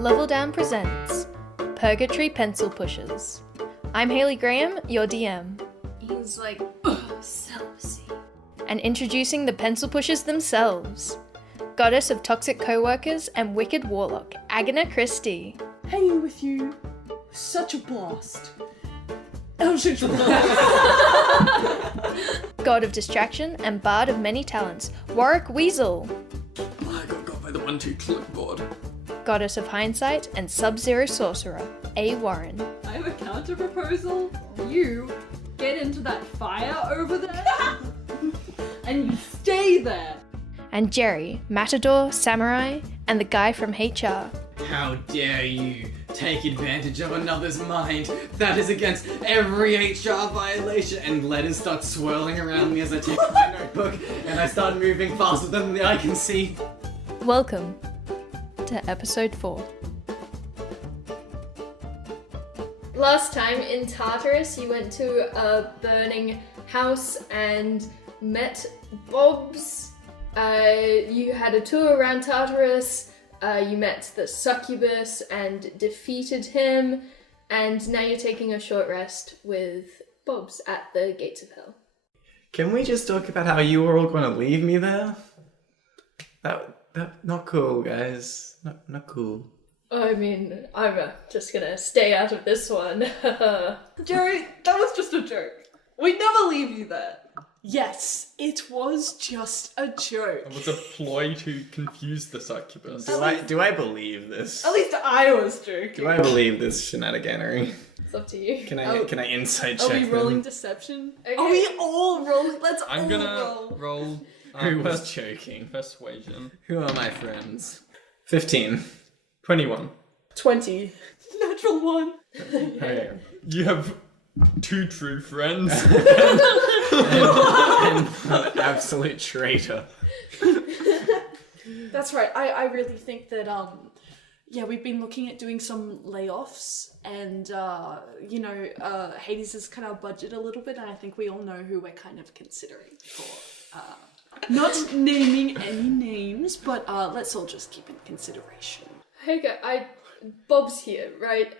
Level Down presents Purgatory Pencil Pushers. I'm Hailey Graham, your DM. He's like, celibacy. And introducing the pencil pushers themselves. Goddess of toxic co-workers and wicked warlock, Agana Christie. Hanging with you, such a blast. Oh, shit. God of distraction and bard of many talents, Warwick Weasel. I got by the 1-2 clipboard. Goddess of hindsight and sub-zero sorcerer, A. Warren. I have a counter proposal. You get into that fire over there and you stay there. And Jerry, matador, samurai, and the guy from HR. How dare you take advantage of another's mind? That is against every HR violation. And letters start swirling around me as I take out my notebook and I start moving faster than the eye can see. Welcome to episode 4. Last time in Tartarus, you went to a burning house and met Bobs. You had a tour around Tartarus. You met the succubus and defeated him. And now you're taking a short rest with Bobs at the gates of hell. Can we just talk about how you were all going to leave me there? That not cool, guys. Not cool. I mean, I'm just gonna stay out of this one. Jerry, that was just a joke. We'd never leave you there. Yes, it was just a joke. It was a ploy to confuse the succubus. Do I believe this? At least I was joking. Do I believe this shenaniganery? It's up to you. Can I insight check Are we them? rolling deception? Okay. Are we all rolling? Let's I'm all gonna roll Who was choking? persuasion. Who are my friends? 15. 21. 20. Natural one. Okay. You have 2 true friends. and an absolute traitor. That's right. I really think that, we've been looking at doing some layoffs and, Hades has cut our budget a little bit and I think we all know who we're kind of considering for, not naming any names, but let's all just keep in consideration. Hey guys, Bob's here, right?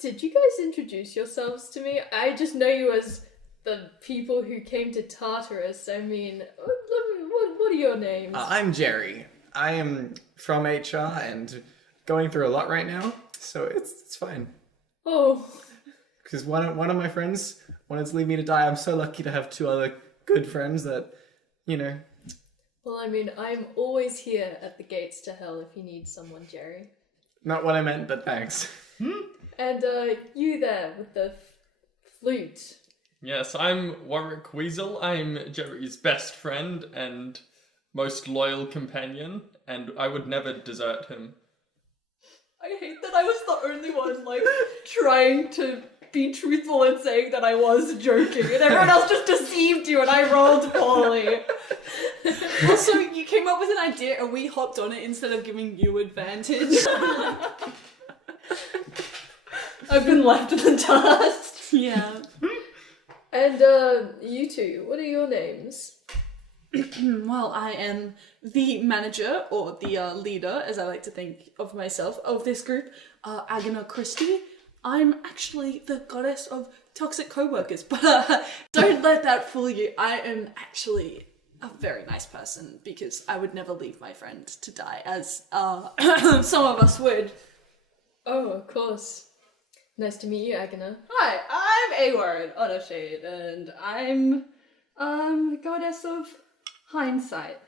Did you guys introduce yourselves to me? I just know you as the people who came to Tartarus. I mean, what are your names? I'm Jerry. I am from HR and going through a lot right now, so it's fine. Oh. Because one of my friends wanted to leave me to die. I'm so lucky to have 2 other good friends that, Well, I mean, I'm always here at the gates to hell if you need someone, Jerry. Not what I meant, but thanks. And, you there with the flute. Yes, I'm Warwick Weasel. I'm Jerry's best friend and most loyal companion, and I would never desert him. I hate that I was the only one, trying to be truthful and saying that I was joking, and everyone else just deceived you and I rolled poorly. Also, you came up with an idea and we hopped on it instead of giving you advantage. I've been left in the dust. Yeah. And, you two, what are your names? Well, I am the manager, or the leader, as I like to think of myself, of this group, Agana Christie. I'm actually the goddess of toxic co-workers, but don't let that fool you. I am actually a very nice person because I would never leave my friend to die, as some of us would. Oh, of course. Nice to meet you, Agana. Hi, I'm Awarren Unashade, and I'm goddess of hindsight.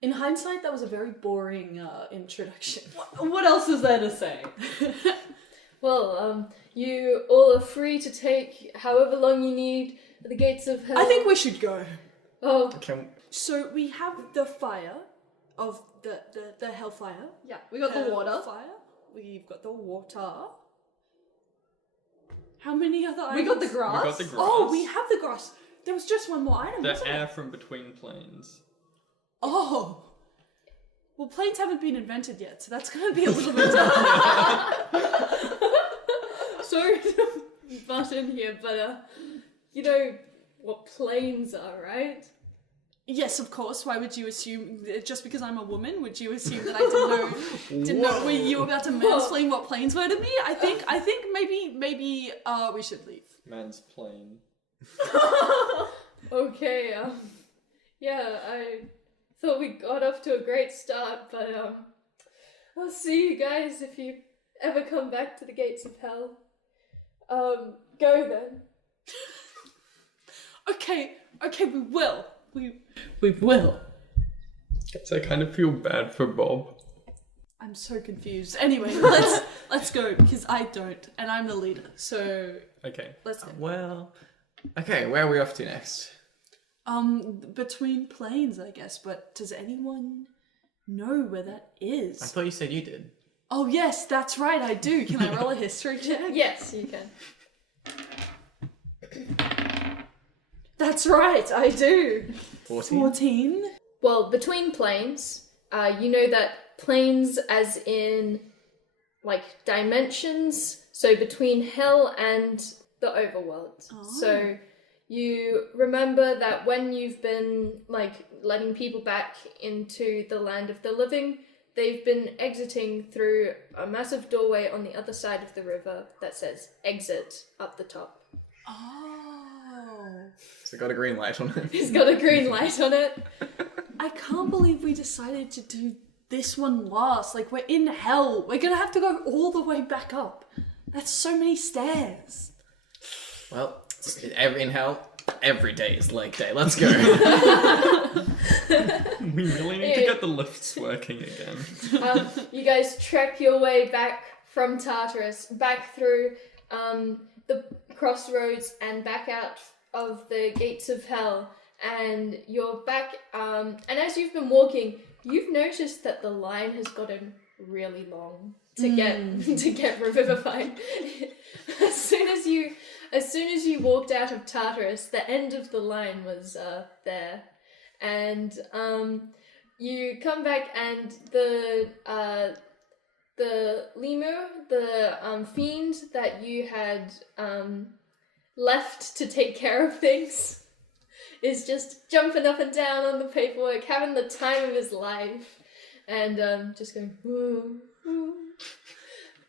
In hindsight, that was a very boring introduction. What else is there to say? Well, you all are free to take however long you need at the gates of hell. I think we should go. Oh, So we have the fire of the hellfire. Yeah, we got the water. Fire. We've got the water. How many other items? We got the grass. We got the grass. Oh, we have the grass. There was just one more item, The wasn't air there? from between planes. Oh. Well, planes haven't been invented yet, so that's going to be a little bit tough. sorry to butt in here, but, you know what planes are, right? Yes, of course. Why would you assume, just because I'm a woman, would you assume that I didn't know, were you about to mansplain what planes were to me? I think maybe, we should leave. Man's plane. Okay, yeah, I thought we got off to a great start, but, I'll see you guys if you ever come back to the gates of hell. Go then. Okay, we will. We will. Guess I kind of feel bad for Bob. I'm so confused. Anyway, let's go, because I don't, and I'm the leader, so Okay. let's go. Well, okay, where are we off to next? Between planes, I guess, but does anyone know where that is? I thought you said you did. Oh yes, that's right, I do. Can I roll a history check? Yes, you can. That's right, I do. 14? Well, between planes, you know that planes as in, like, dimensions, so between hell and the overworld. Oh. So you remember that when you've been, like, letting people back into the land of the living, they've been exiting through a massive doorway on the other side of the river that says exit up the top. Oh. So got a green light on it. It's got a green light on it. I can't believe we decided to do this one last. Like, we're in hell. We're gonna have to go all the way back up. That's so many stairs. Well, in hell, every day is leg day. Let's go. We really need to get the lifts working again. You guys trek your way back from Tartarus, back through the crossroads and back out of the gates of hell, and you're back, and as you've been walking, you've noticed that the line has gotten really long to get revivified. As soon as you walked out of Tartarus, the end of the line was there, and you come back, and the lemur, the fiend that you had left to take care of things, is just jumping up and down on the paperwork, having the time of his life, and just going, woo, woo.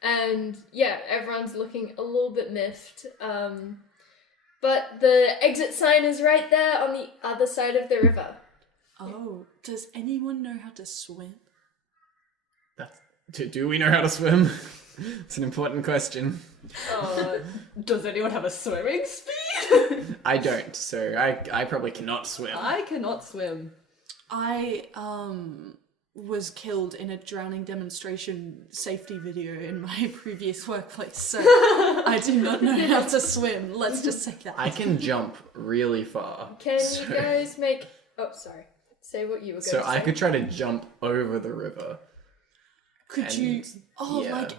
And yeah, everyone's looking a little bit miffed. But the exit sign is right there on the other side of the river. Oh, does anyone know how to swim? Do we know how to swim? It's an important question. Does anyone have a swimming speed? I don't, so I probably cannot swim. I cannot swim. I was killed in a drowning demonstration safety video in my previous workplace, so I do not know how to swim. Let's just say that. I can jump really far. Can you guys make... Oh, sorry. Say what you were going to say. So I could try to jump over the river. Could you... Oh, yeah.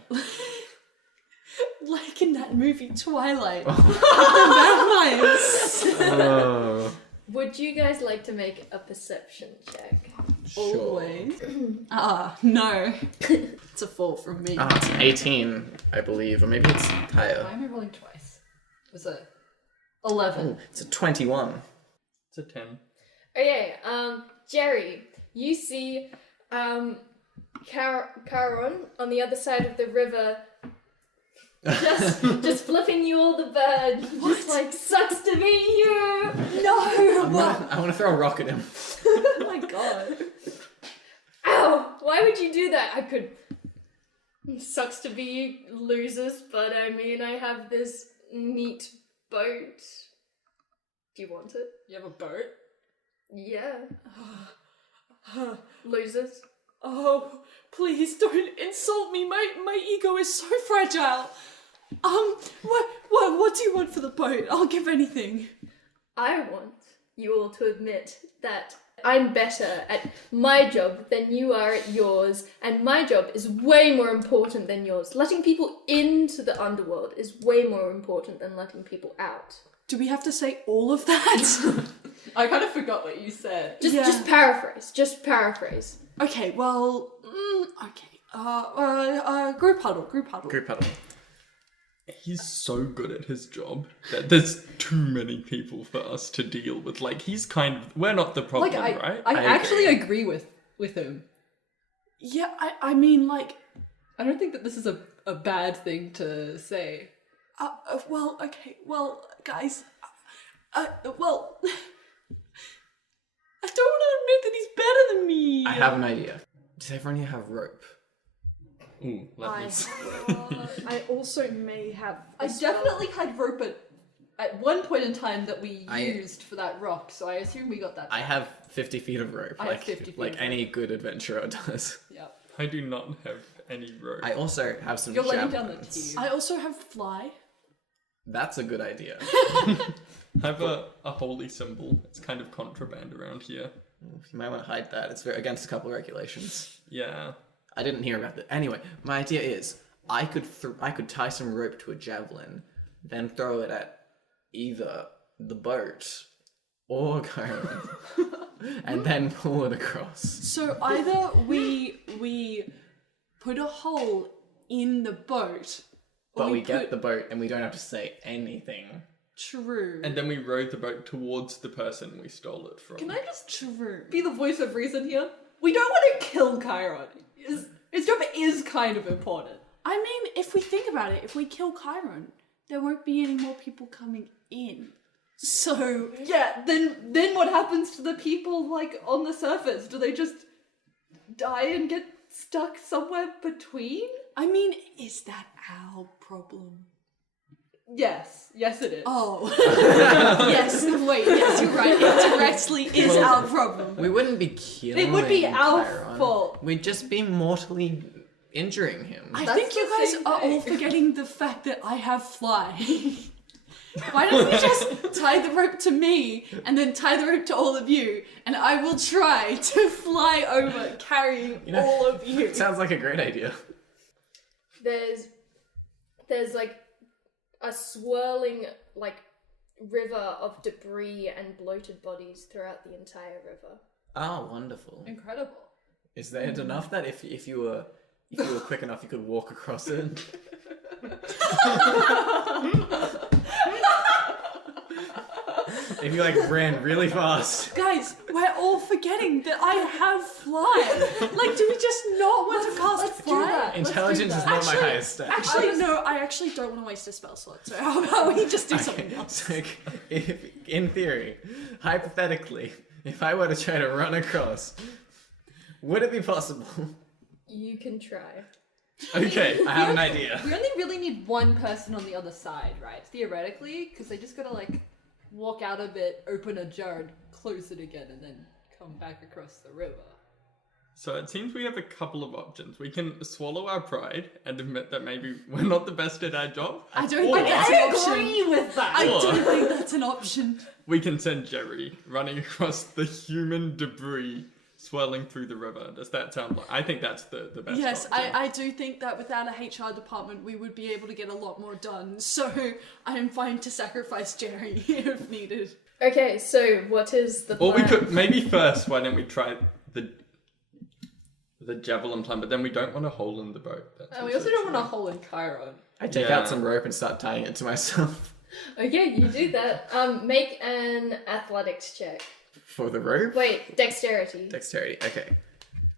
like in that movie Twilight. The vampires. Oh. Would you guys like to make a perception check? Sure. Always. No. It's a 4 from me. It's 18, I believe, or maybe it's higher. Why am I rolling twice? Was it 11? Oh, it's a 21. It's a 10. Okay, Jerry, you see Caron on the other side of the river just flipping you all the bird. Just like, sucks to be you! No! I want to throw a rock at him. Oh my god. Ow! Why would you do that? I could... Sucks to be you, losers, but I mean, I have this neat boat. Do you want it? You have a boat? Yeah. Losers. Oh, please don't insult me. My ego is so fragile. What do you want for the boat? I'll give anything. I want you all to admit that I'm better at my job than you are at yours, and my job is way more important than yours. Letting people into the underworld is way more important than letting people out. Do we have to say all of that? I kind of forgot what you said. Just paraphrase. Just paraphrase. Okay, well, okay. Group huddle. Group huddle. He's so good at his job that there's too many people for us to deal with. Like, he's kind of... We're not the problem, right? I actually agree with him. Yeah, I mean, like, I don't think that this is a bad thing to say. well, okay, well, guys, well, I don't want to admit that he's better than me. I have an idea. Does everyone here have rope? Ooh, let me see. I also may have. I definitely had rope at one point in time that we used for that rock, so I assume we got that. I have 50 feet of rope, I have 50 feet like of any good adventurer does. Yeah. I do not have any rope. I also have some You're laying down the javelins. tube. I also have fly. That's a good idea. I have a holy symbol. It's kind of contraband around here. You might want to hide that. It's against a couple of regulations. Yeah. I didn't hear about that. Anyway, my idea is I could tie some rope to a javelin, then throw it at either the boat or Chiron, and then pull it across. So either we put a hole in the boat, or But we get the boat and we don't have to say anything. True. And then we rowed the boat towards the person we stole it from. Can I just True. be the voice of reason here? We don't want to kill Chiron. His job is kind of important. I mean, if we think about it, if we kill Chiron, there won't be any more people coming in. So Yeah, then what happens to the people, like, on the surface? Do they just die and get stuck somewhere between? I mean, is that our problem? Yes it is. Oh. Yes, wait, yes, you're right. It directly is our problem. We wouldn't be killing It would be our Chiron. fault. We'd just be mortally injuring him. I That's think you the guys same are all thing. forgetting the fact that I have fly. Why don't we just tie the rope to me and then tie the rope to all of you, and I will try to fly over carrying all of you. It sounds like a great idea. There's like a swirling like river of debris and bloated bodies throughout the entire river. Oh, wonderful. Incredible. Is there enough that if you were quick enough, you could walk across it? If you like ran really fast. Guys, we're all forgetting that I have fly. Like, do we just not want to cast let's do fly? that. Intelligence is not my highest stat. Actually, no, I actually don't want to waste a spell slot, so how about we just do something else? So, in theory, hypothetically, if I were to try to run across, would it be possible? You can try. Okay, I have an idea. We only really need one person on the other side, right? Theoretically, because they just gotta, like, walk out a bit, open a jar, and close it again, and then come back across the river. So it seems we have a couple of options. We can swallow our pride and admit that maybe we're not the best at our job. I don't think that's an I option. agree with that! I don't think that's an option. We can send Jerry running across the human debris swirling through the river. Does that sound like... I think that's the best Yes, option. I do think that without a HR department, we would be able to get a lot more done. So I am fine to sacrifice Jerry if needed. Okay, so what is the plan? Or we could... Maybe first, why don't we try the javelin plan, but then we don't want a hole in the boat. That's And we also don't true. want a hole in Chiron. I take Yeah. out some rope and start tying it to myself. Okay, you do that. Make an athletics check. For the rope? Wait, dexterity. Dexterity, okay.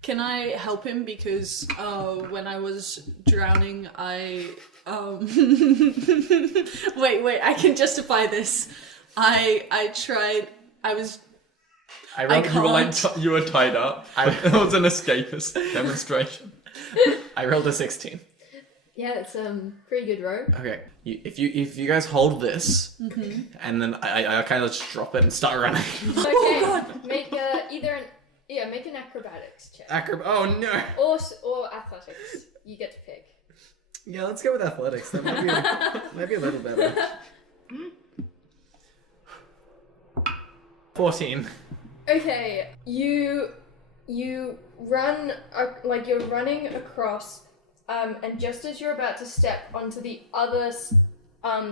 Can I help him? Because when I was drowning, I... wait, I can justify this. I tried... I was... I I rolled, You were tied up. It was an escapist demonstration. I rolled a 16. Yeah, it's pretty good rope. Okay, if you guys hold this, and then I kind of just drop it and start running. Okay, make make an acrobatics check. Oh no! Or athletics. You get to pick. Yeah, let's go with athletics. That might be a little better. 14. Okay, you run like you're running across, and just as you're about to step onto the other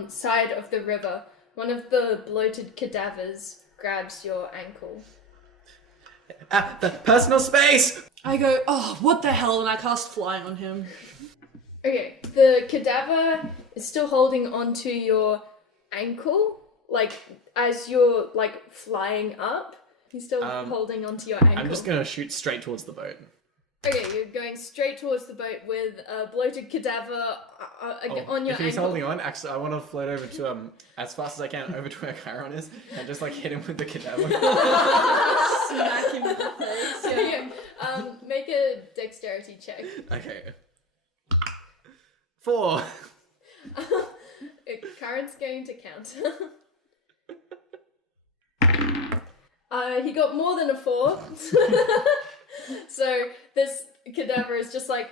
side of the river, one of the bloated cadavers grabs your ankle. The personal space. I go, oh, what the hell, and I cast fly on him. Okay, the cadaver is still holding onto your ankle, like as you're like flying up. He's still holding onto your ankle. I'm just gonna shoot straight towards the boat. Okay, you're going straight towards the boat with a bloated cadaver on your if he's ankle. holding on, actually, I want to float over to as fast as I can over to where Chiron is, and just like hit him with the cadaver. Smack him in the face. Yeah. Make a dexterity check. Okay. 4. Karen's going to counter. He got more than a 4. So this cadaver is just like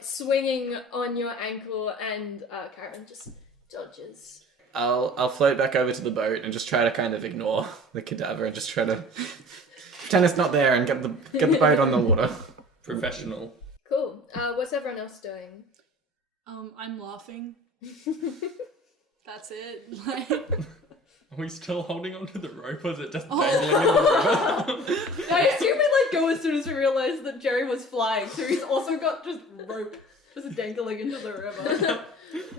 swinging on your ankle, and Karen just dodges. I'll float back over to the boat and just try to kind of ignore the cadaver and just try to pretend it's not there and get the boat on the water. Professional. Cool. What's everyone else doing? I'm laughing. That's it. Like, Are we still holding onto the rope, or is it just dangling in the river? I assume we let go as soon as we realized that Jerry was flying, so he's also got just rope just dangling into the river.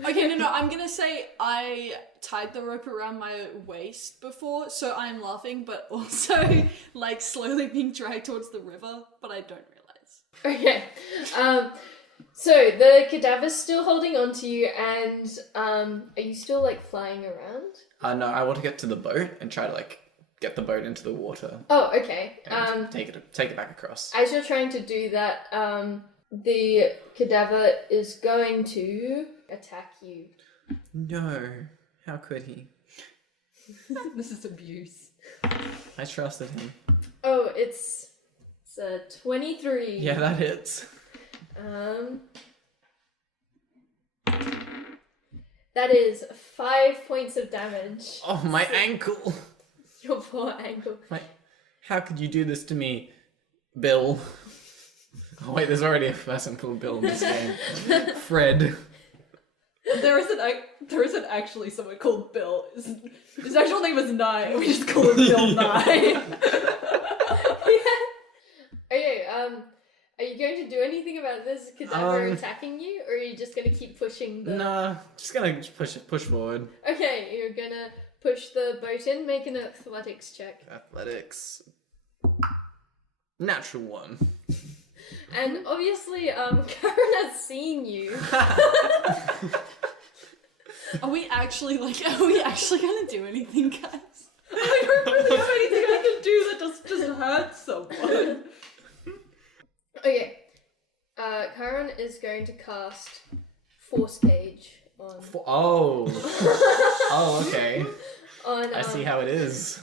okay, no, I'm gonna say I tied the rope around my waist before, so I'm laughing, but also like slowly being dragged towards the river, but I don't realize. Okay. So the cadaver's still holding on to you, and are you still like flying around? No, I want to get to the boat and try to like get the boat into the water. Oh, okay. And take it back across. As you're trying to do that, the cadaver is going to attack you. No, how could he? This is abuse. I trusted him. Oh, it's a 23. Yeah, that hits. That is 5 points of damage. Oh, my ankle. Your poor ankle. How could you do this to me, Bill? Oh wait, there's already a person called Bill in this game. Fred. There isn't actually someone called Bill. His actual name is Nye. We just call him Bill Nye. Okay, are you going to do anything about this cadaver attacking you, or are you just going to keep pushing the... Nah, just gonna push forward. Okay, you're going to push the boat in, make an athletics check. Athletics. Natural 1. And obviously, Karen has seen you. Are we actually gonna do anything, guys? I don't really have anything I can do that just hurt someone. Okay, Karen is going to cast Force Cage on... Oh, okay. on I see how it is.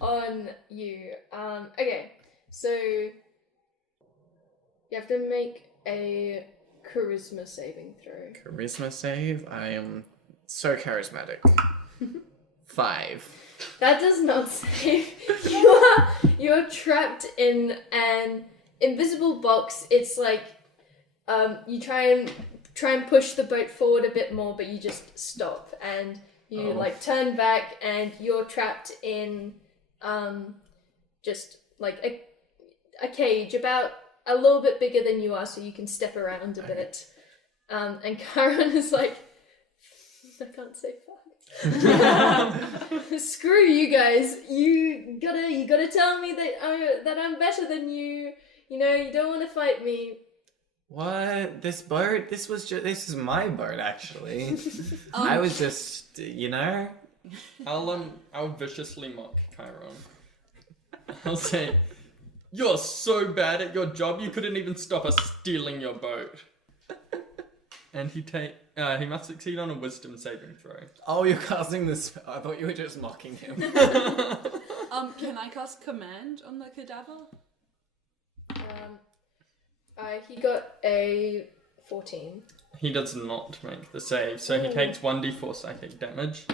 on you. Okay, so you have to make a charisma saving throw. Charisma save? I am so charismatic. 5. That does not save. You're trapped in an invisible box. It's like you try and push the boat forward a bit more, but you just stop and you like turn back and you're trapped in just like a cage about a little bit bigger than you are, so you can step around a bit. And Karen is like, I can't say fuck. Screw you guys. You gotta tell me that I'm better than you. You know, you don't want to fight me. What? This boat? This is my boat, actually. I was just, I'll viciously mock Chiron. I'll say, "You're so bad at your job, you couldn't even stop us stealing your boat." And he must succeed on a wisdom saving throw. Oh, you're casting this. I thought you were just mocking him. Can I cast command on the cadaver? He got a 14. He does not make the save, so he takes 1d4 psychic damage.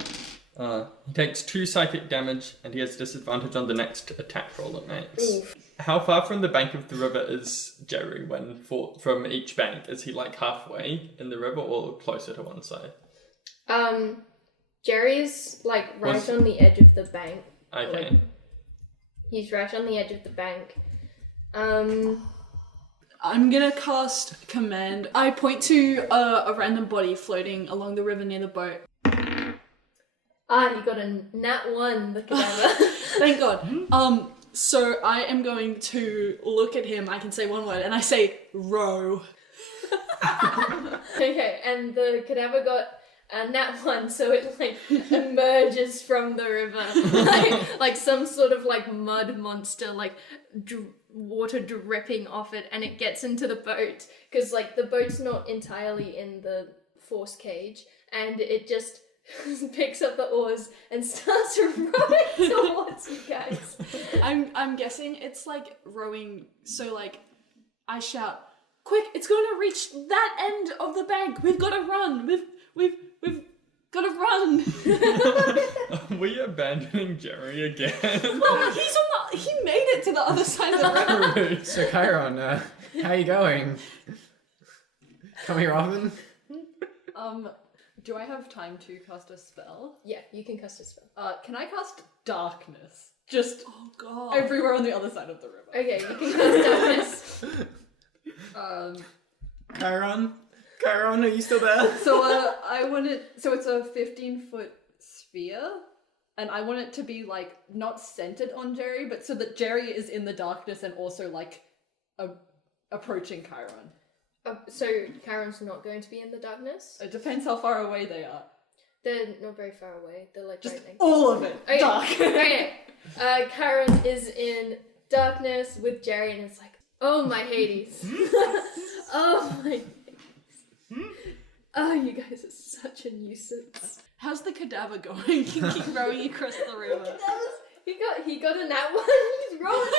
He takes 2 psychic damage, and he has disadvantage on the next attack roll it makes. Oof. How far from the bank of the river is Jerry from each bank? Is he like halfway in the river or closer to one side? Jerry's like right on the edge of the bank. Okay. Like, he's right on the edge of the bank. I'm gonna cast Command. I point to a random body floating along the river near the boat. Ah, you got a nat 1, the cadaver. Thank God. So I am going to look at him. I can say one word, and I say row. Okay, and the cadaver got a nat 1, so it like emerges from the river like some sort of like mud monster, like water dripping off it, and it gets into the boat because like the boat's not entirely in the force cage, and it just picks up the oars and starts rowing towards you guys. I'm guessing it's like rowing. So like, I shout, "Quick! It's going to reach that end of the bank. We've got to run. We've got to run." Are we abandoning Jerry again? Well, he made it to the other side of the river. So Chiron, how you going? Come here often? Do I have time to cast a spell? Yeah, you can cast a spell. Can I cast darkness? Just Oh God. everywhere on the other side of the river. Okay, you can cast darkness. Chiron, are you still there? So I want it. So it's a 15-foot sphere, and I want it to be like not centered on Jerry, but so that Jerry is in the darkness and also like approaching Chiron. So Karen's not going to be in the darkness? It depends how far away they are. They're not very far away. They're like Just right next. all of it. Okay, Dark. okay. Karen is in darkness with Jerry, and it's like, oh my Hades. Oh my Hades. Oh, you guys are such a nuisance. How's the cadaver going? Keep rowing across the river. He got a nat 1. He's rolling.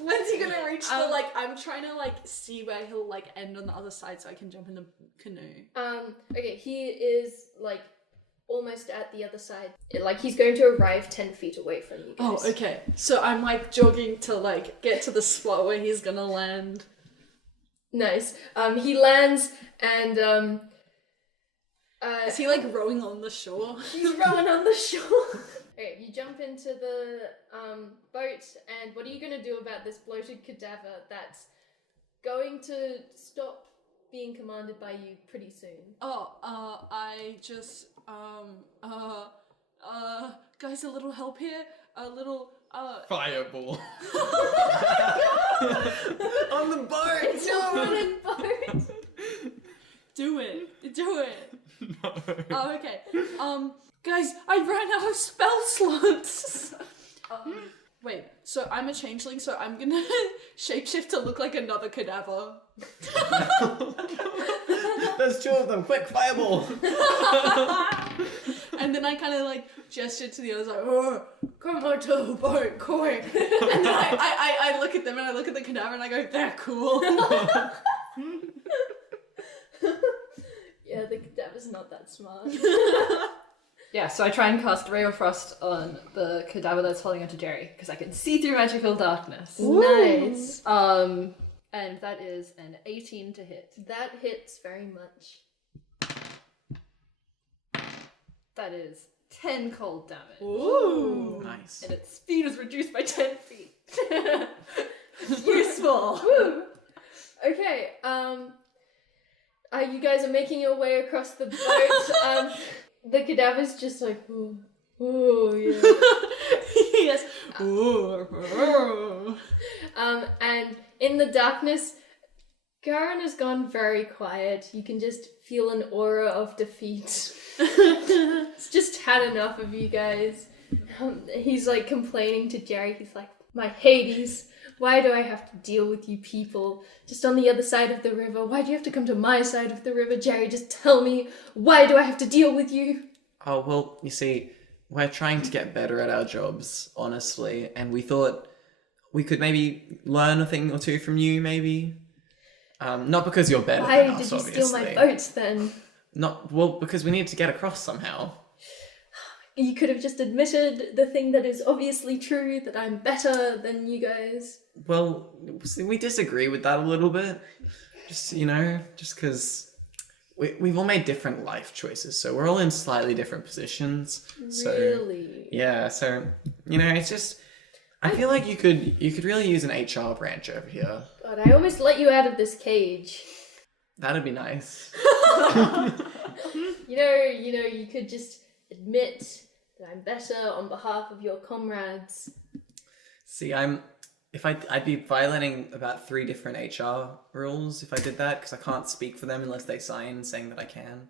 When's he gonna reach the like? I'm trying to like see where he'll like end on the other side so I can jump in the canoe. Okay, he is like almost at the other side. Like he's going to arrive 10 feet away from you guys. Oh, okay. So I'm like jogging to like get to the spot where he's gonna land. Nice. He lands and Is he like rowing on the shore? he's rowing on the shore. Okay, you jump into the boat, and what are you gonna do about this bloated cadaver that's going to stop being commanded by you pretty soon? I just guys, a little help here. A little Fireball. On the boat! It's a running boat. do it. No. Oh, okay. Guys, I ran out of spell slots. Wait, so I'm a changeling, so I'm gonna shapeshift to look like another cadaver. There's 2 of them, quick, fireball! And then I kind of like gestured to the others, like, oh, come on to the boat, quick. And then I look at them and I look at the cadaver and I go, they're cool. Yeah, the cadaver's not that smart. Yeah, so I try and cast Ray of Frost on the cadaver that's holding onto Jerry, because I can see through magical darkness. Nice. And that is an 18 to hit. That hits very much. That is 10 cold damage. Ooh. Nice. And its speed is reduced by 10 feet. Useful. Woo! Okay, you guys are making your way across the boat. The cadaver's just like, ooh, yeah. Yes. Ooh. And in the darkness, Garen has gone very quiet. You can just feel an aura of defeat. He's just had enough of you guys. He's like complaining to Jerry. He's like, my Hades, why do I have to deal with you people just on the other side of the river? Why do you have to come to my side of the river? Jerry, just tell me, why do I have to deal with you? Oh, well, you see, we're trying to get better at our jobs, honestly, and we thought we could maybe learn a thing or two from you, maybe? Not because you're better Why than did us, you obviously. steal my boats then? Well, because we need to get across somehow. You could have just admitted the thing that is obviously true, that I'm better than you guys. Well, see, we disagree with that a little bit. Just, just because we've all made different life choices, so we're all in slightly different positions. So, Really? yeah, so, it's just, I feel like you could really use an HR branch over here. God, I almost let you out of this cage. That'd be nice. You could just admit that I'm better on behalf of your comrades. See, I'd be violating about 3 different HR rules if I did that, because I can't speak for them unless they sign saying that I can.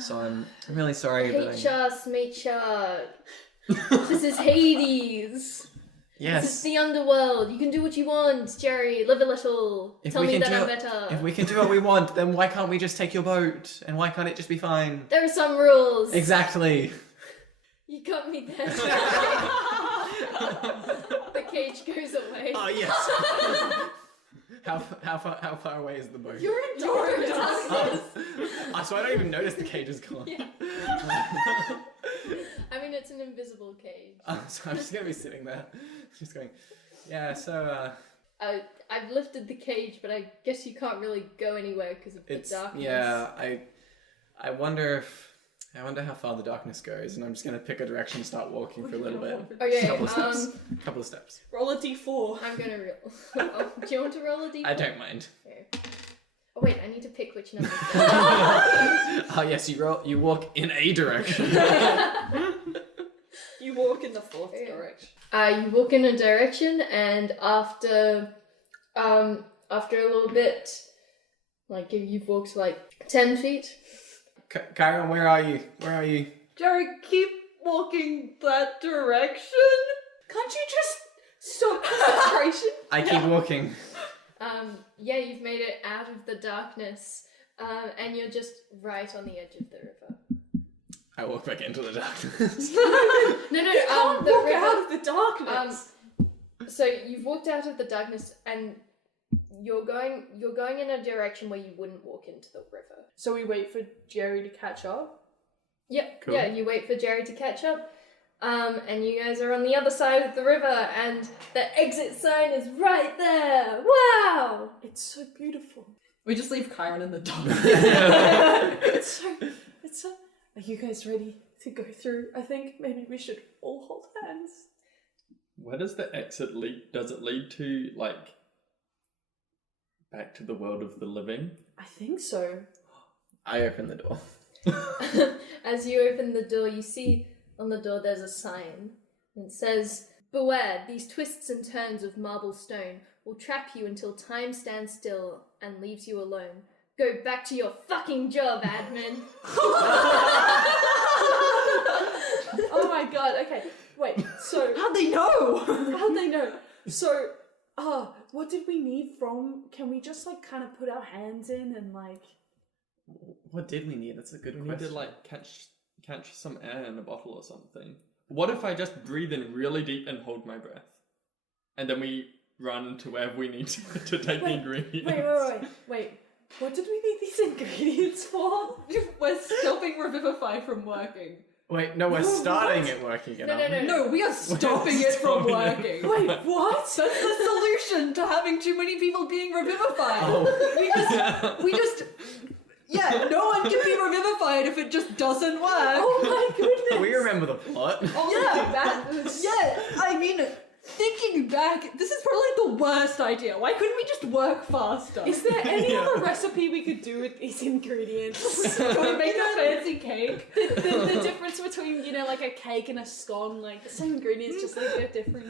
So I'm really sorry, but HR, Smeachar. This is Hades. yes. This is the underworld. You can do what you want, Jerry. Live a little. Tell me that I'm better. If we can do what we want, then why can't we just take your boat? And why can't it just be fine? There are some rules. Exactly. You got me there. The cage goes away. Oh yes. How far away is the boat? You're in darkness. So I don't even notice the cage is gone. Yeah. I mean, it's an invisible cage. So I'm just gonna be sitting there, just going, yeah. So I've lifted the cage, but I guess you can't really go anywhere because of the darkness. Yeah. I wonder how far the darkness goes, and I'm just gonna pick a direction and start walking for a little bit. Okay. Couple of steps. Roll a d4. I'm gonna roll. Oh, do you want to roll a d4? I don't mind. Okay. Oh wait, I need to pick which number. Oh yes, you walk in a direction. You walk in the 4th direction. You walk in a direction, and after a little bit, like you've walked like 10 feet. Chiron, where are you? Jerry, keep walking that direction. Can't you just stop concentration? I keep walking. Yeah, you've made it out of the darkness, and you're just right on the edge of the river. I walk back into the darkness. No, Can't the walk river. out of the darkness. So you've walked out of the darkness, and you're going in a direction where you wouldn't walk into the river. So we wait for Jerry to catch up. Yep. Cool. Yeah, you wait for Jerry to catch up. And you guys are on the other side of the river, and the exit sign is right there. Wow! It's so beautiful. We just leave Chiron in the dark. It's so. Are you guys ready to go through? I think maybe we should all hold hands. Where does the exit lead? Does it lead to, like, back to the world of the living? I think so. I open the door. As you open the door, you see on the door there's a sign. And it says, "Beware, these twists and turns of marble stone will trap you until time stands still and leaves you alone. Go back to your fucking job, admin." Oh my god, okay. Wait, so. How'd they know? How'd they know? So, what did we need from. Can we just, like, kind of put our hands in and, like. What did we need? That's a good We question. need to, like, catch some air in a bottle or something. What if I just breathe in really deep and hold my breath? And then we run to wherever we need to take the ingredients. Wait. What did we need these ingredients for? We're stopping Revivify from working. Wait, no, we're starting it working again. No, aren't we? no. No, we are stopping it from stopping it. working. Wait, what? That's the solution to having too many people being revivified. Oh. We just, yeah, no one can be revivified if it just doesn't work. Oh my goodness. We remember the plot. I mean, thinking back, this is probably the worst idea. Why couldn't we just work faster? Is there any other recipe we could do with these ingredients? Can we make a fancy cake? The difference between, like a cake and a scone, like the same ingredients, just like they're different.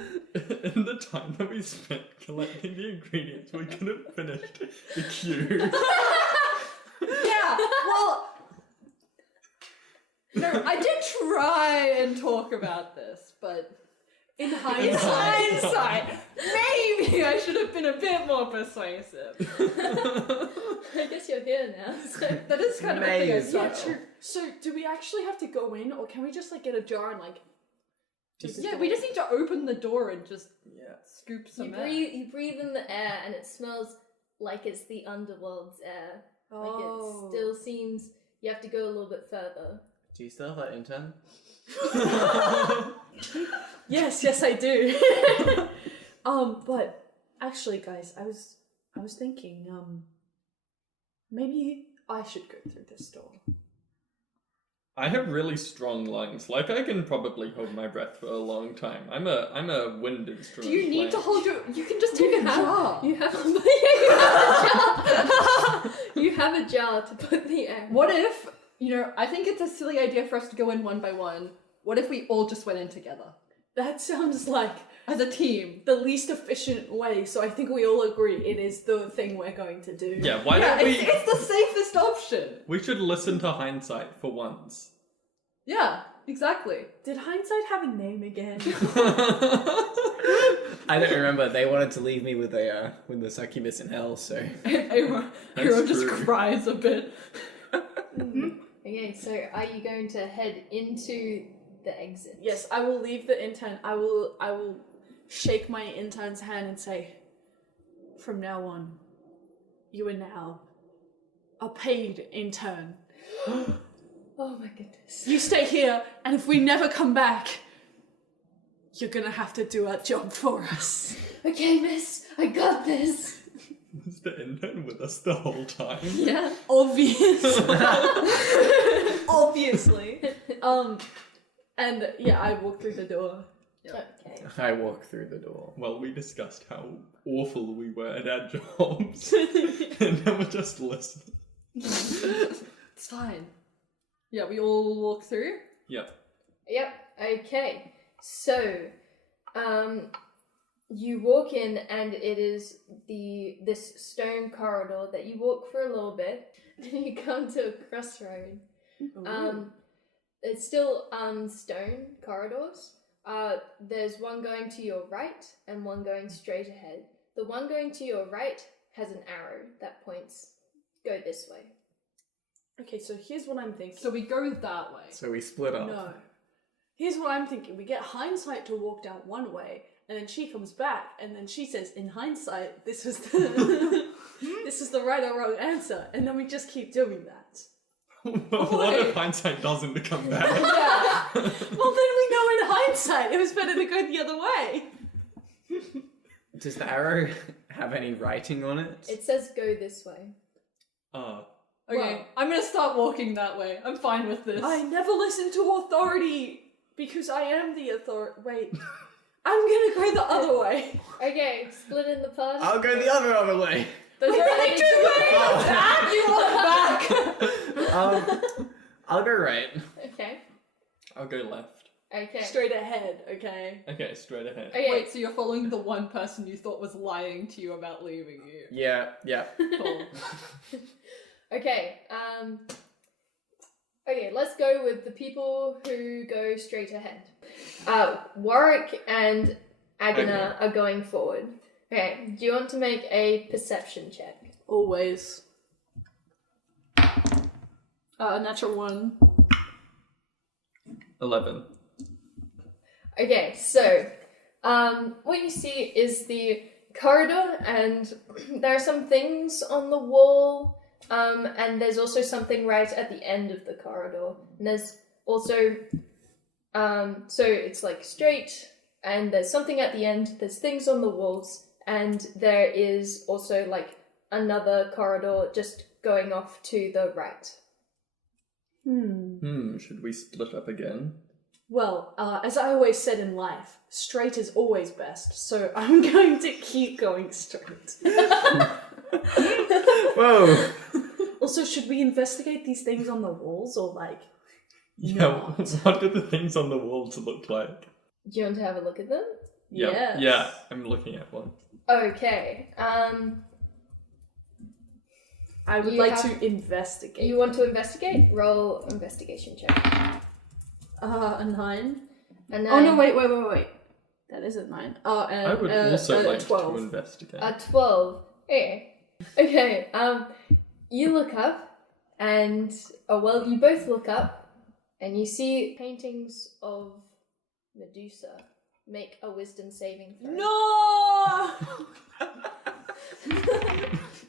In the time that we spent collecting the ingredients, we could have finished the queue. Yeah, well, no, I did try and talk about this, but In in hindsight. hindsight, maybe I should have been a bit more persuasive. I guess you're here now, so... That is kind of a thing I Maybe. Yeah, saw. true. So, do we actually have to go in, or can we just, like, get a jar and, like... Yeah, we just need to open the door and just scoop some air. You breathe in the air, and it smells like it's the underworld's air. Like it still seems you have to go a little bit further. Do you still have that intern? Yes, I do. But actually, guys, I was thinking, maybe I should go through this door. I have really strong lungs. Like, I can probably hold my breath for a long time. I'm a wind instrument. Do you need to player. hold your... You can just take a jar. You have a jar. You have a jar to put the air. What if, I think it's a silly idea for us to go in one by one. What if we all just went in together? That sounds like As a team. the least efficient way, so I think we all agree it is the thing we're going to do. Yeah, why Yeah, don't we... it's the safest option. We should listen to hindsight for once. Yeah, exactly. Did Hindsight have a name again? I don't remember. They wanted to leave me with the succubus in hell, so... Hero just true. cries a bit. Okay, so are you going to head into the exit? Yes, I will leave the intern. I will shake my intern's hand and say, from now on, you are now a paid intern. Oh my goodness. You stay here, and if we never come back, you're gonna have to do our job for us. Okay, miss, I got this. Was the intern with us the whole time? Yeah. Obviously. Obviously. And yeah, I walk through the door. Okay. I walk through the door. Well, we discussed how awful we were at our jobs. And now we're just listening. It's fine. Yeah, we all walk through. Yep. Yep, okay. So, you walk in and it is this stone corridor that you walk for a little bit and you come to a crossroad. It's still stone corridors. There's one going to your right and one going straight ahead. The one going to your right has an arrow that points, go this way. Okay, so here's what I'm thinking. So we go that way. So we split up. No. Here's what I'm thinking. We get Hindsight to walk down one way, and then she comes back, and then she says, in hindsight, this was the this is the right or wrong answer, and then we just keep doing that. What if hindsight doesn't come back? Yeah. Well, then we know in hindsight it was better to go the other way. Does the arrow have any writing on it? It says go this way. Okay, Well- I'm gonna start walking that way. I'm fine with this. I never listen to authority because I am the authority. Wait, I'm gonna go the other way. Okay, split in the party. I'll go the other way. There's already two ways. Back, you look back. I'll go right. Okay. I'll go left. Okay. Straight ahead, okay. Okay, straight ahead. Okay. Wait, so you're following the one person you thought was lying to you about leaving you? Yeah. Cool. Okay. Okay, let's go with the people who go straight ahead. Warwick and Agana are going forward. Okay, do you want to make a perception check? Always. A natural 1. 11. Okay, so what you see is the corridor, and there are some things on the wall, and there's also something right at the end of the corridor. And there's also, so it's like straight, and there's something at the end, there's things on the walls, and there is also like another corridor just going off to the right. Should we split up again? Well, as I always said in life, straight is always best, so I'm going to keep going straight. Whoa. Also, should we investigate these things on the walls, or like... Yeah, Not. what do the things on the walls look like? Do you want to have a look at them? Yep. Yes. Yeah, I'm looking at one. Okay, I would You like have- to investigate. you want to investigate? Roll investigation check. A 9? And Oh, no, wait. That is a 9. And, I would also like 12. to investigate. A 12. Okay, you look up, and, you both look up, and you see paintings of Medusa. Make a wisdom saving throw. No!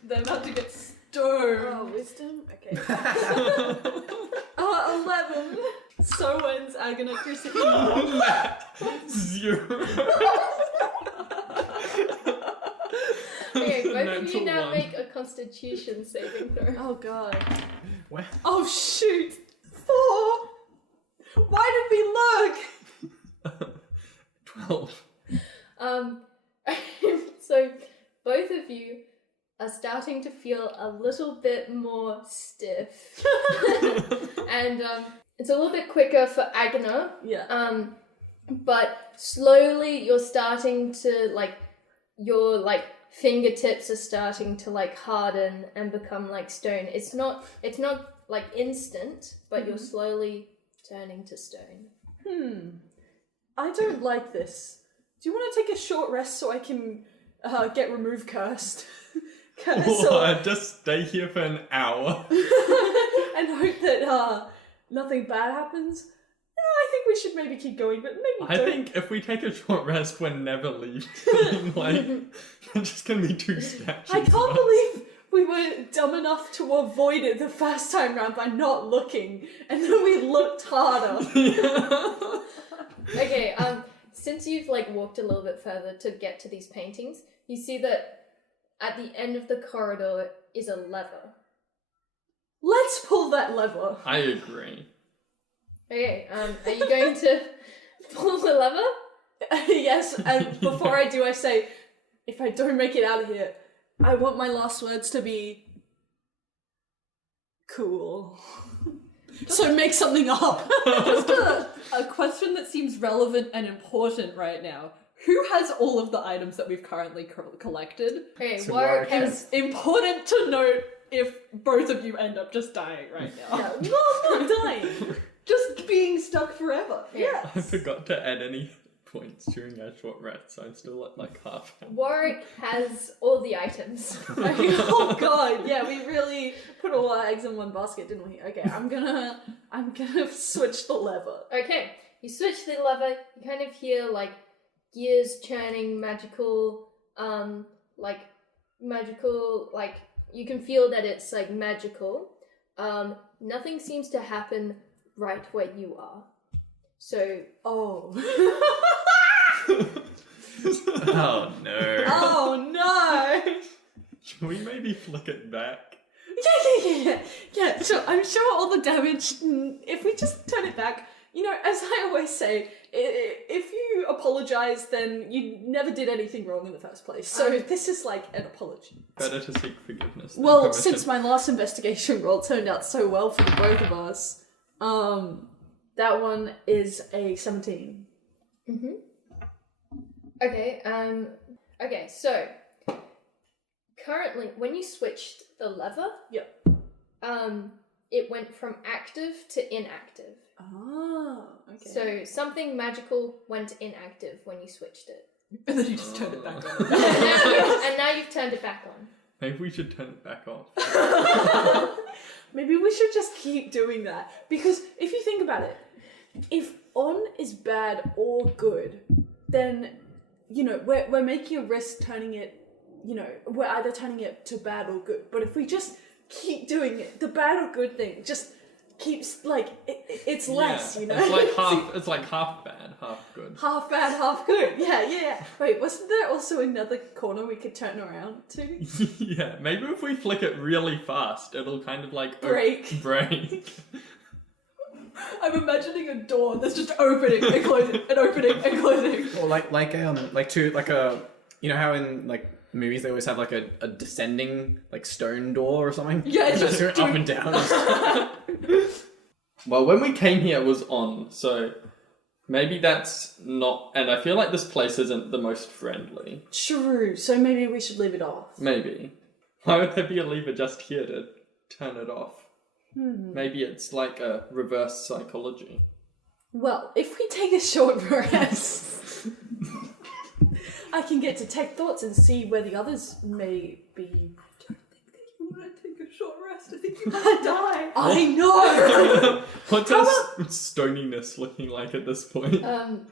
They're about to get stoned. Oh, wisdom? Okay. 11. So wins Agana Chrissy. 0. Okay, both of Natural you now one. make a constitution saving throw. Oh god. What? Oh shoot! 4! Why did we look? 12. So both of you are starting to feel a little bit more stiff. And it's a little bit quicker for Agna. Yeah. But slowly you're starting to your fingertips are starting to harden and become like stone. It's not instant, but you're slowly turning to stone. I don't like this. Do you want to take a short rest so I can get remove cursed? Or just stay here for an hour. And hope that nothing bad happens? No, I think we should maybe keep going, but maybe I don't. think if we take a short rest, we're never leaving. We're just gonna be two statues. I can't believe we were dumb enough to avoid it the first time round by not looking, and then we looked harder. Okay, since you've walked a little bit further to get to these paintings, you see that at the end of the corridor is a lever. Let's pull that lever. I agree. Okay, are you going to pull the lever? Yes, and before I do, I say, if I don't make it out of here, I want my last words to be cool. So make something up. Just a question that seems relevant and important right now. Who has all of the items that we've currently collected? Okay, So Warwick Warwick has... Important to note if both of you end up just dying right now. Yeah, no, I'm not dying. Just being stuck forever. Yeah. I forgot to add any points during our short rest, so I'm still at half. Warwick has all the items. Oh god, yeah, we really put all our eggs in one basket, didn't we? Okay, I'm gonna switch the lever. Okay, you switch the lever, you kind of hear gears churning, magical, you can feel that it's magical. Nothing seems to happen right where you are. So... Oh. Oh no. Oh no! Should we maybe flick it back? Yeah, so I'm sure all the damage, if we just turn it back, as I always say, if you apologise, then you never did anything wrong in the first place. So this is an apology. Better to seek forgiveness. than Well, permission. since my last investigation roll turned out so well for the both of us, that one is a 17. Mm-hmm. Okay, so currently when you switched the lever, Yep. It went from active to inactive. Oh, okay. So something magical went inactive when you switched it. And then you just turned it back on. And now you've turned it back on. Maybe we should turn it back off. Maybe we should just keep doing that. Because if you think about it, if on is bad or good, then, we're making a risk turning it, we're either turning it to bad or good. But if we just keep doing it, the bad or good thing just keeps, it's less, It's like half bad, half good. Half bad, half good. Yeah. Wait, wasn't there also another corner we could turn around to? Yeah, maybe if we flick it really fast, it'll kind of Break. break. I'm imagining a door that's just opening and closing and opening and closing. Or how in movies they always have a descending stone door or something. Yeah, it's just just up and down. Well, when we came here it was on, so maybe that's not... And I feel like this place isn't the most friendly. True, so maybe we should leave it off. Maybe. Why would there be a lever just here to turn it off? Maybe it's a reverse psychology. Well, if we take a short rest, I can get detect thoughts and see where the others may be. You want to take a short rest? I think you might die. I know! What's our stoniness looking like at this point?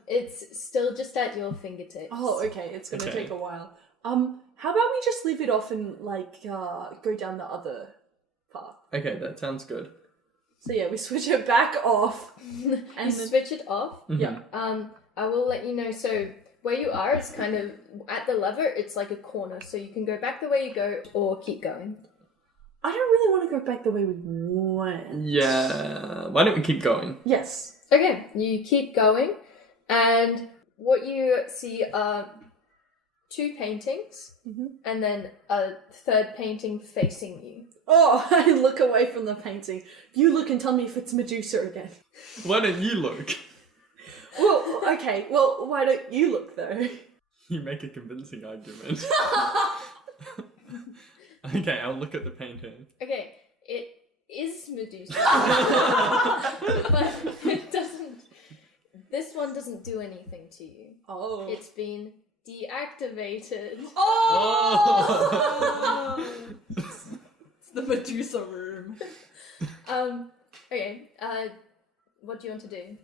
It's still just at your fingertips. Oh, okay, it's gonna Okay. take a while. How about we just leave it off and, go down the other path? Okay, that sounds good. So yeah, we switch it back off. You And then, switch it off. yeah. I will let you know. So where you are, it's kind of at the lever. It's like a corner, so you can go back the way you go or keep going. I don't really want to go back the way we went. Yeah, why don't we keep going? Yes. Okay, you keep going, and what you see are 2 paintings, and then a 3rd painting facing you. Oh, I look away from the painting. You look and tell me if it's Medusa again. Why don't you look? Well, okay. Well, why don't you look though? You make a convincing argument. Okay, I'll look at the painting. Okay, it is Medusa, but it doesn't. This one doesn't do anything to you. Oh. It's been deactivated. Oh! It's the Medusa room. Okay. What do you want to do?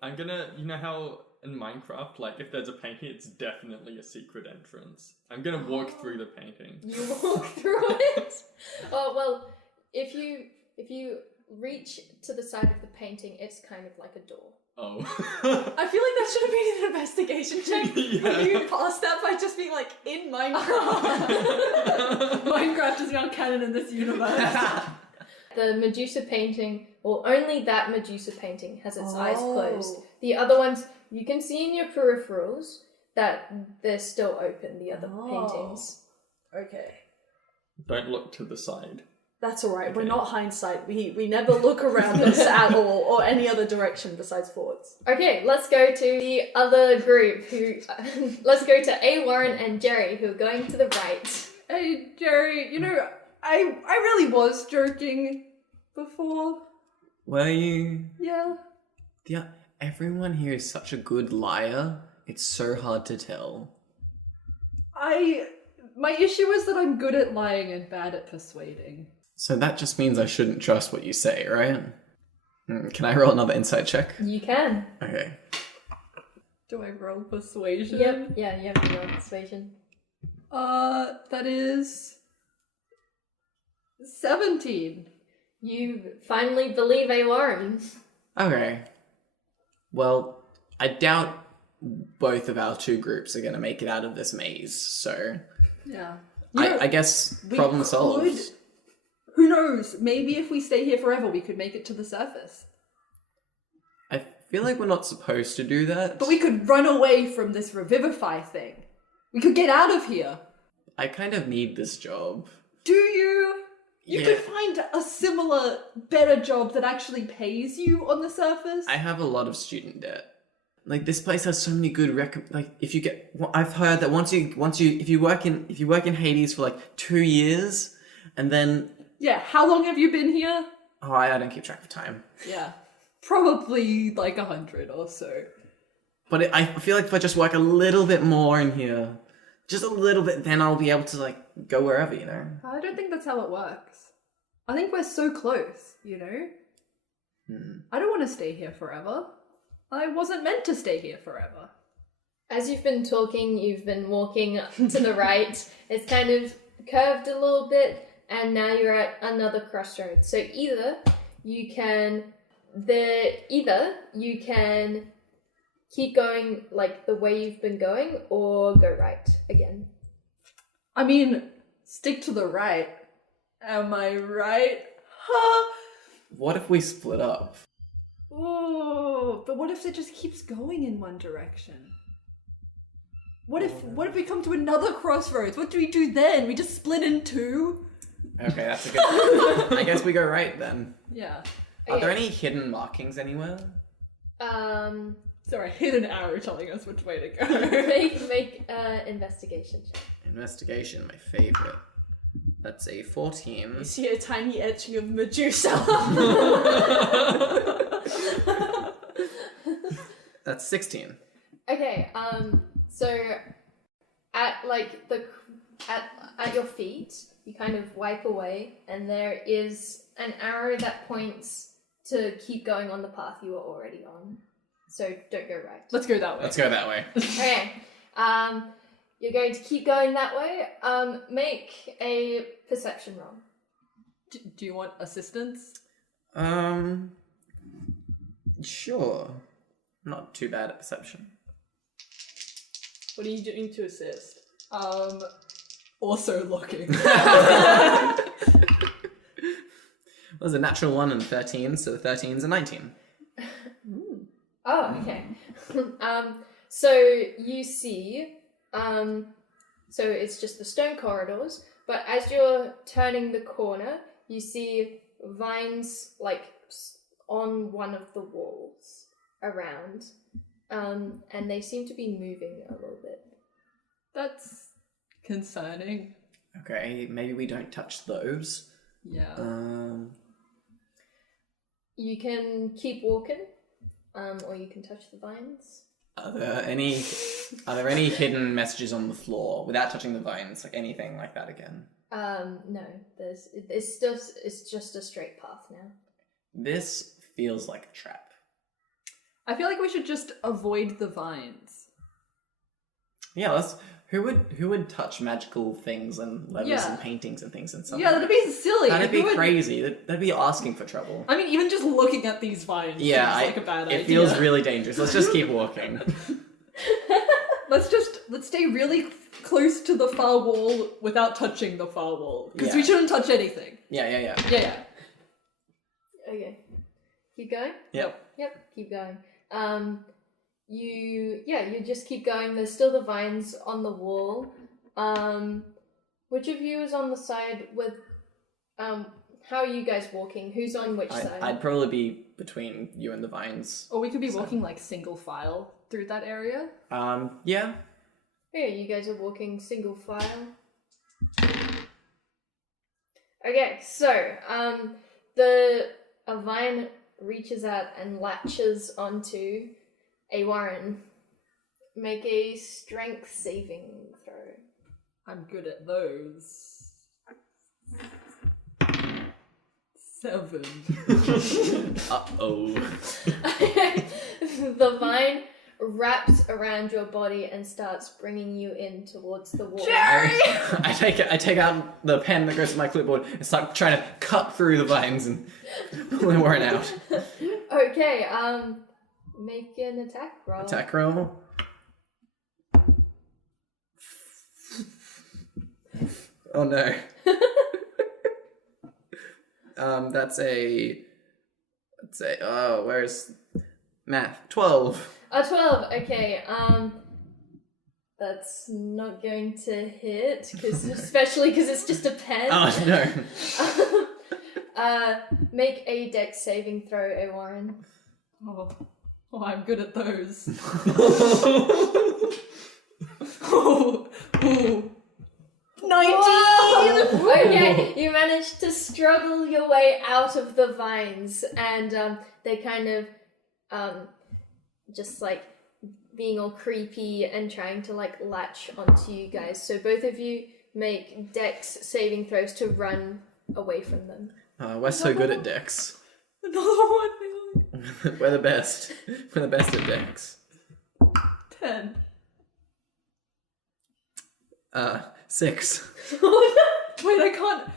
I'm gonna, you know how in Minecraft, like if there's a painting, it's definitely a secret entrance. I'm gonna walk through the painting. You walk through it. Oh well, if you reach to the side of the painting, it's kind of like a door. Oh. I feel like that should have been an investigation check. Yeah. But you passed that by just being like, in Minecraft. Minecraft is now canon in this universe. The Medusa painting, well, only that Medusa painting has its eyes closed. The other ones, you can see in your peripherals that they're still open, the other paintings. Okay. Don't look to the side. That's alright, Okay. we're not hindsight. We never look around us at all, or any other direction besides forwards. Okay, let's go to the other group who... let's go to A. Warren and Jerry, who are going to the right. Hey, Jerry, you know, I really was joking before. Were you? Yeah. Yeah, everyone here is such a good liar. It's so hard to tell. My issue is that I'm good at lying and bad at persuading. So that just means I shouldn't trust what you say, right? Can I roll another insight check? You can. Okay. Do I roll persuasion? Yep, yeah, you have your persuasion. That is 17. You finally believe A. Warren. Okay. Well, I doubt both of our 2 groups are going to make it out of this maze, so... Yeah. I guess problem solved. Who knows? Maybe if we stay here forever, we could make it to the surface. I feel like we're not supposed to do that. But we could run away from this revivify thing. We could get out of here. I kind of need this job. Do you? You Yeah. could find a similar, better job that actually pays you on the surface. I have a lot of student debt. Like, this place has so many good if you get, I've heard that if you work in Hades for like 2 years, and then, Yeah, how long have you been here? oh, I don't keep track of time. Yeah. Probably like 100 or so. But I feel like if I just work a little bit more in here, just a little bit, then I'll be able to like go wherever, you know? I don't think that's how it works. I think we're so close, you know? I don't want to stay here forever. I wasn't meant to stay here forever. As you've been talking, you've been walking to the right. It's kind of curved a little bit, and now you're at another crossroads. So either you can keep going like the way you've been going, or go right again. I mean, stick to the right. Am I right? Huh? What if we split up? Oh, but what if it just keeps going in one direction? What if we come to another crossroads? What do we do then? We just split in 2? Okay, that's a good I guess we go right then. Yeah. Are there any hidden markings anywhere? Sorry, hit an arrow telling us which way to go. make investigation check. Investigation, my favorite. That's a 14. You see a tiny etching of Medusa. That's 16. Okay, so at like at your feet, you kind of wipe away, and there is an arrow that points to keep going on the path you were already on. So don't go right. Let's go that way. Let's go that way. Okay. You're going to keep going that way. Make a perception roll. Do you want assistance? Sure. Not too bad at perception. What are you doing to assist? Also looking. Well, there's a natural 1 and 13, so the 13's a 19. Oh, okay. So you see, so it's just the stone corridors, but as you're turning the corner, you see vines like on one of the walls around, and they seem to be moving a little bit. That's concerning. Okay, maybe we don't touch those. Yeah. You can keep walking, or you can touch the vines. Are there any hidden messages on the floor without touching the vines, like anything like that again? No, it's just a straight path now. This feels like a trap. I feel like we should just avoid the vines. Yeah, who would touch magical things and letters Yeah. and paintings and things and stuff? Yeah, that'd be silly. That'd be Who would- crazy. That'd be asking for trouble. I mean, even just looking at these vines Yeah, seems like a bad idea. it feels really dangerous. Let's just keep walking. Let's stay really close to the far wall without touching the far wall. Because we Yeah. shouldn't touch anything. Yeah. Yeah. Okay. Keep going? Yep. Yep, keep going. You just keep going. There's still the vines on the wall. Which of you is on the side with how are you guys walking? Who's on which side? I'd probably be between you and the vines. Or we could be walking like single file through that area. Yeah. Yeah, you guys are walking single file. Okay, so a vine reaches out and latches onto a Warren. Make a strength saving throw. I'm good at those. 7. Uh-oh. The vine wraps around your body and starts bringing you in towards the wall. I take out the pen that goes to my clipboard and start trying to cut through the vines and pull the Warren out. Okay, make an attack roll. Attack roll. Oh no. Where's math? 12. A 12, okay, that's not going to hit, especially because it's just a pen. Oh no. Make a dex saving throw, A Warren. Oh, I'm good at those. Ooh. 19! Okay, you managed to struggle your way out of the vines, and they kind of just like being all creepy and trying to like latch onto you guys. So both of you make dex saving throws to run away from them. We're so good at Dex. Another one. We're the best. We're the best at Dex. 10. 6. Wait, I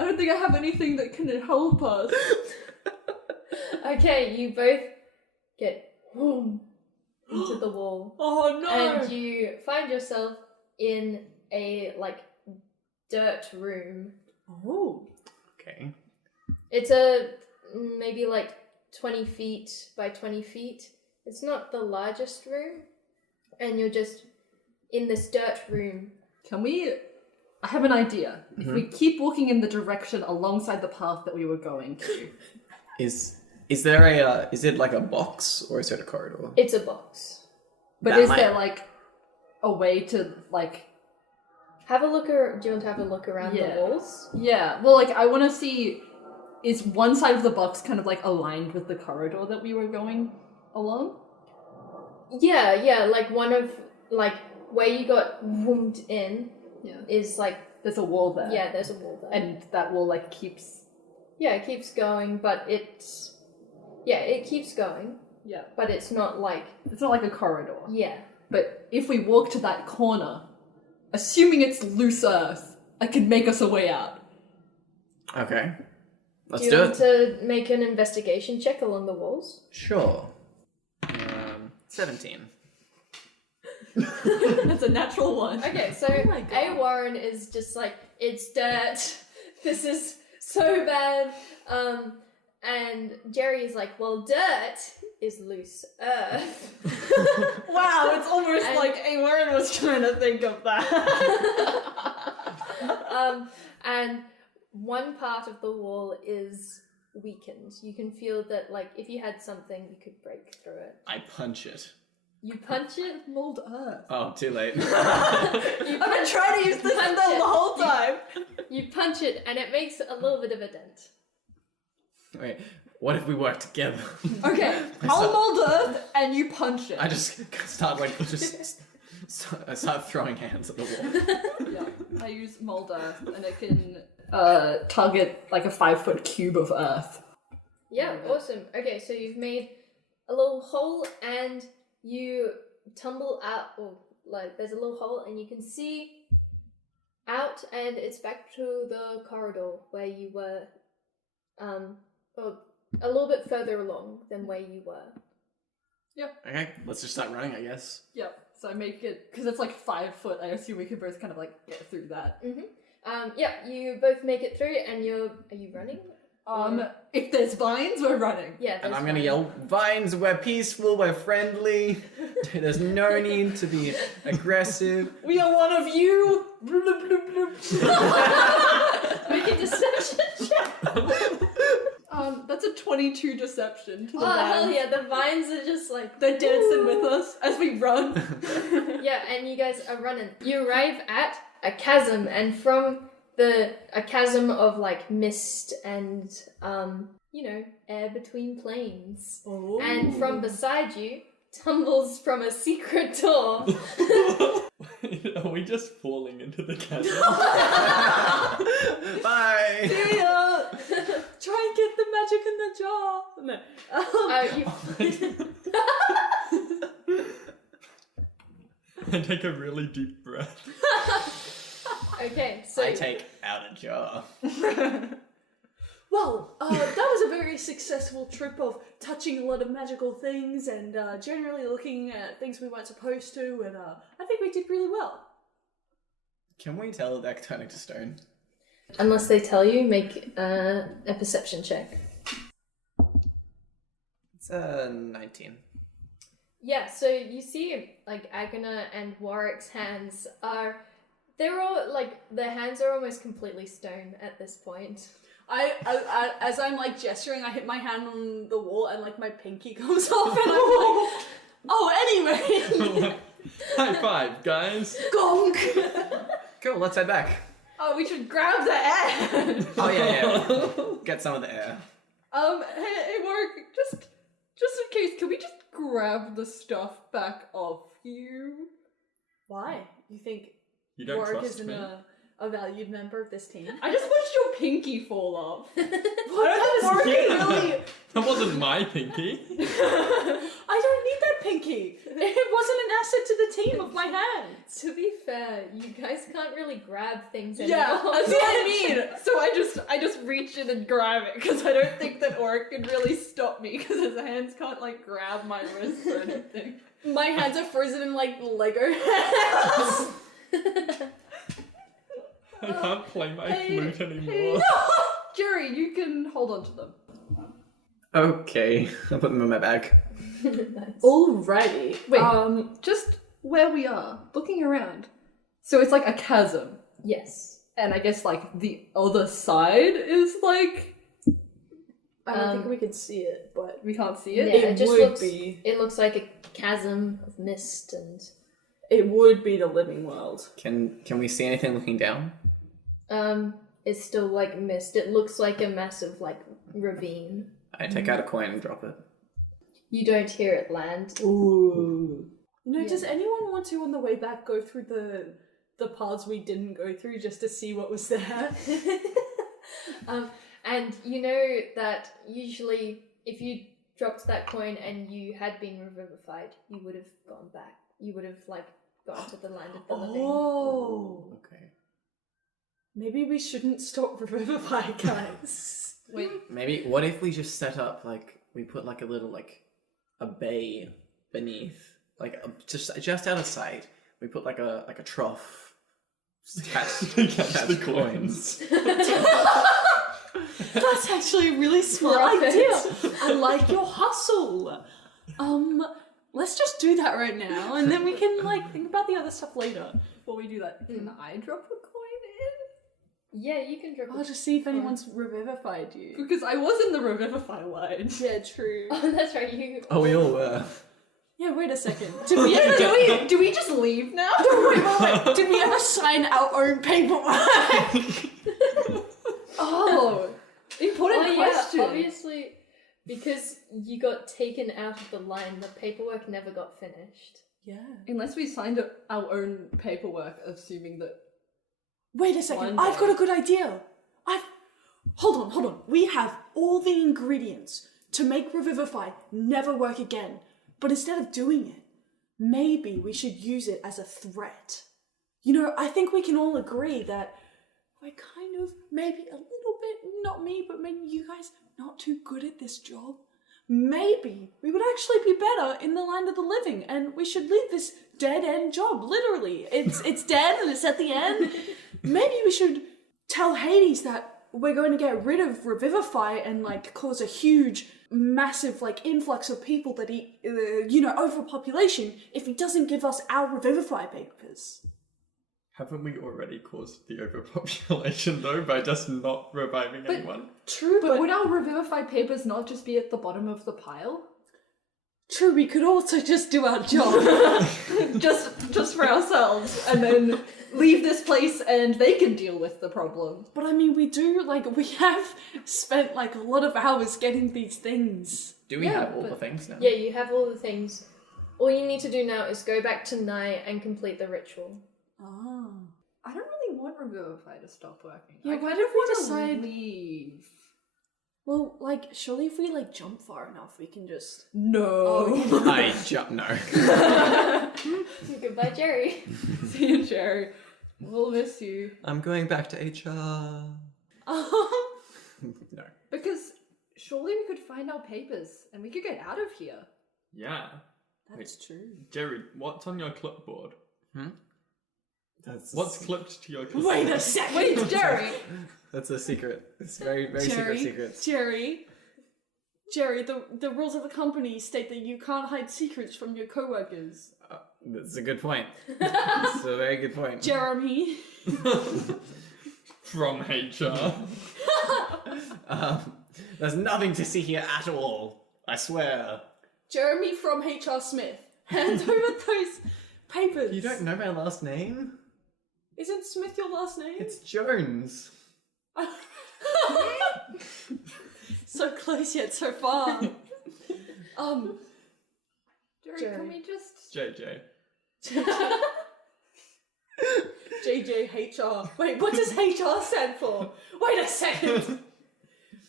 don't think I have anything that can help us. Okay, you both get into the wall. Oh no! And you find yourself in a like dirt room. Oh. Okay. It's a maybe like 20 feet by 20 feet. It's not the largest room, and you're just in this dirt room. I have an idea. If we keep walking in the direction alongside the path that we were going to. Is there is it like a box or is it a corridor? It's a box. But That is might- there like a way to like... Have a look. Do you want to have a look around Yeah. the walls? Yeah, well, like I want to see, is one side of the box kind of like aligned with the corridor that we were going along? Yeah. Like one of like where you got wombed in Yeah. is like There's a wall there. yeah. There's a wall there. And that wall like keeps... Yeah, it keeps going, but it keeps going, Yeah. but it's not like It's not like a corridor. yeah. But if we walk to that corner, assuming it's loose earth, I can make us a way out. Okay. Let's do you do want it. to make an investigation check along the walls? Sure. 17. That's a natural one. Okay, so my God. A Warren is just like, it's dirt. This is so bad. And Jerry is like, well, dirt is loose earth. Wow, it's almost And- like Warren was trying to think of that. And one part of the wall is weakened. You can feel that, like, if you had something, you could break through it. I punch it. You punch it. Mold earth. Oh, too late. You I've been punch- trying to use this punch the it. whole time. You punch it, and it makes a little bit of a dent. Wait, what if we work together? Okay, I'll mold earth and you punch it. I just start I start throwing hands at the wall. Yeah, I use mold earth and it can target like a 5-foot cube of earth. Yeah, awesome. Okay, so you've made a little hole, and you tumble out, or like there's a little hole, and you can see out, and it's back to the corridor where you were, or a little bit further along than where you were. Okay, let's just start running, I guess. Yep, so I make it, because it's like 5 foot, I assume we could both kind of like get through that. Yeah, you both make it through, and are you running? If there's vines, we're running. Yeah, And there's I'm gonna one. yell, Vines, we're peaceful, we're friendly. There's no need to be aggressive. We are one of you! Make a deception check. That's a 22 deception to the Oh, hell vines. yeah, the vines are just like... They're dancing with us as we run. Yeah, and you guys are running. You arrive at a chasm, and from a chasm of like mist and air between planes. Oh. And from beside you tumbles from a secret door. Are we just falling into the chasm? Bye! See ya! Try and get the magic in the jar. No. I take a really deep breath. Okay, so I take out a jar. Well, that was a very successful trip of touching a lot of magical things and generally looking at things we weren't supposed to, and I think we did really well. Can we tell that turning to stone? unless they tell you, make a perception check. It's 19. Yeah, so you see, like, Agana and Warwick's hands are... They're all, like, their hands are almost completely stone at this point. I as I'm like gesturing, I hit my hand on the wall and like my pinky comes off and I'm like, oh, anyway. High five, guys. Gonk. Cool, let's head back. Oh, we should grab the air. Oh, yeah. Get some of the air. Hey, Warwick, just in case, can we just grab the stuff back off you? Why? You think You don't Warwick trust isn't me? a valued member of this team? I just watched your pinky fall off. That was really... That wasn't my pinky. I don't need that pinky. It wasn't an asset to the team of my hand. To be fair, you guys can't really grab things anymore. Yeah, that's what I mean. So I just reach in and grab it because I don't think that Orc can really stop me because his hands can't like grab my wrist or anything. My hands are frozen in like Lego hands. I can't play my Hey, flute anymore. Jerry, you can hold on to them. Okay, I'll put them in my bag. Nice. Alrighty. Wait, just where we are, looking around. So it's like a chasm, Yes. and I guess like the other side is like I don't think we can see it, but we can't see Yeah, it. it just would looks... be. It looks like a chasm of mist and... It would be the living world. Can we see anything looking down? It's still like mist. It looks like a massive like ravine. I take out a coin and drop it. You don't hear it land. Ooh. You know, Yeah. does anyone want to on the way back go through the paths we didn't go through just to see what was there? And you know that usually if you dropped that coin and you had been revivified, you would have gone back. You would have like gone to the land of the living. Oh. Okay. Maybe we shouldn't stop revivify, guys. Wait, Maybe, what if we just set up, like, we put like a little, like, a bay beneath, like, just out of sight. We put like a trough. Catch Catch the coins. That's actually a really smart Profit. idea. I like your hustle. Let's just do that right now, and then we can like think about the other stuff later. Before we do that, can I drop a coin in? Yeah, you can drop I'll just see if anyone's revivified you. Because I was in the Revivify line. Yeah, true. Oh, that's right, you. Oh, we all were. Yeah, wait a second. Did we ever Do we just leave now? wait. Did we ever sign our own paperwork? Oh, important question. Yeah, obviously, because you got taken out of the line, the paperwork never got finished. Yeah. Unless we signed our own paperwork, assuming that. Wait a second. One I've day. got a good idea. Hold on. We have all the ingredients to make Revivify never work again. But instead of doing it, maybe we should use it as a threat. You know, I think we can all agree that we're kind of, maybe a little bit, not me, but maybe you guys, not too good at this job. Maybe we would actually be better in the land of the living, and we should leave this dead-end job, literally. It's dead and it's at the end. Maybe we should tell Hades that we're going to get rid of Revivify and, like, cause a huge, massive, like, influx of people that he, overpopulation if he doesn't give us our Revivify papers. Haven't we already caused the overpopulation though by just not reviving anyone? True, But would our Revivify papers not just be at the bottom of the pile? True, we could also just do our job. just for ourselves, and then leave this place and they can deal with the problem. But I mean, we have spent, like, a lot of hours getting these things. Do we Yeah, have all but- the things now? Yeah, you have all the things. All you need to do now is go back to night and complete the ritual. Oh. I don't really want Revivify to stop working. Yeah, I why kind don't of we want to decide- leave. Well, like, surely if we, like, jump far enough, we can just... No. I jump. No. Goodbye, Jerry. See you, Jerry. We'll miss you. I'm going back to HR. No. Because surely we could find our papers and we could get out of here. Yeah. That's true. Jerry, what's on your clipboard? That's What's clipped to your clipboard? Wait a second! Wait, Jerry! That's a secret. It's very, very secret. Jerry, the rules of the company state that you can't hide secrets from your co-workers. That's a good point. That's a very good point. Jeremy. From HR. There's nothing to see here at all. I swear. Jeremy from HR Smith. Hand over those papers. You don't know my last name? Isn't Smith your last name? It's Jones. So close yet so far. Jerry, can we just... JJ. JJHR. Wait, what does HR stand for? Wait a second.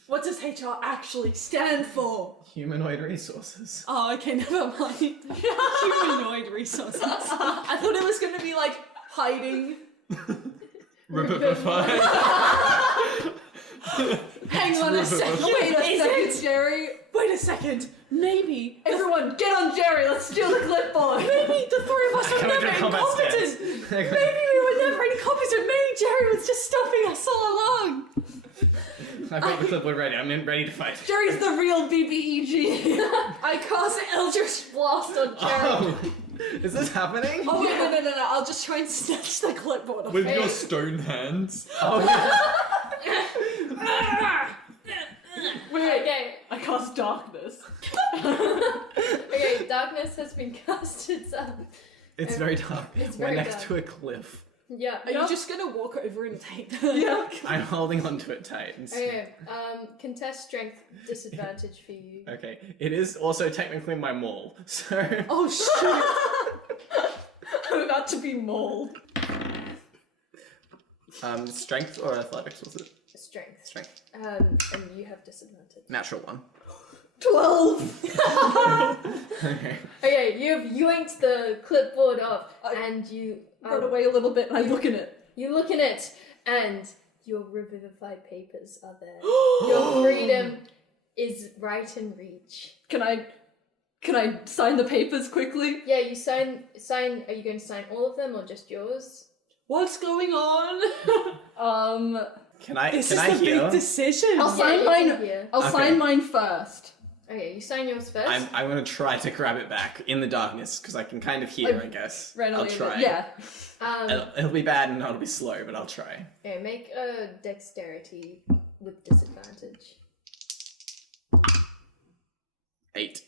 What does HR actually stand for? Humanoid resources. Oh, okay, never mind. Humanoid resources. I thought it was going to be like hiding. Revivify. Hang on a second. Wait a second, Jerry. Wait a second. Maybe Everyone, get on Jerry! Let's steal the clipboard! maybe the three of us were Can I never do combat incompetent. stance? Maybe we were never incompetent. Maybe Jerry was just stopping us all along. I've got the clipboard ready. I'm ready to fight. Jerry's the real BBEG! I cast Eldritch Blast on Jerry. Oh, is this happening? Oh wait, no. I'll just try and snatch the clipboard off. With your stone hands. Oh, yeah. Wait, Okay, I cast darkness. okay, darkness has been casted, so... It's very dark. It's We're very next dark. to a cliff. Yeah. Are you just gonna walk over and take the... Yeah. I'm holding onto it tight. And Okay, contest strength disadvantage for you. Okay. It is also technically my maul, so... Oh shoot. I'm about to be mauled. Strength or athletics was it? Strength. Strength. And you have disadvantage. Natural one. 12! Okay. Okay, you've yoinked the clipboard off, and you Run away a little bit and I look in it. you look in it, and your revivified papers are there. Your freedom is right in reach. Can I sign the papers quickly? Yeah, you sign. Are you going to sign all of them or just yours? What's going on? This Can is I the hear? big decision. I'll sign you mine. can hear. I'll Okay. sign mine first. Okay, you sign yours first. I'm gonna try to grab it back in the darkness because I can kind of hear. I guess. I'll try. Yeah. It'll be bad and it'll be slow, but I'll try. Okay, make a dexterity with disadvantage. 8.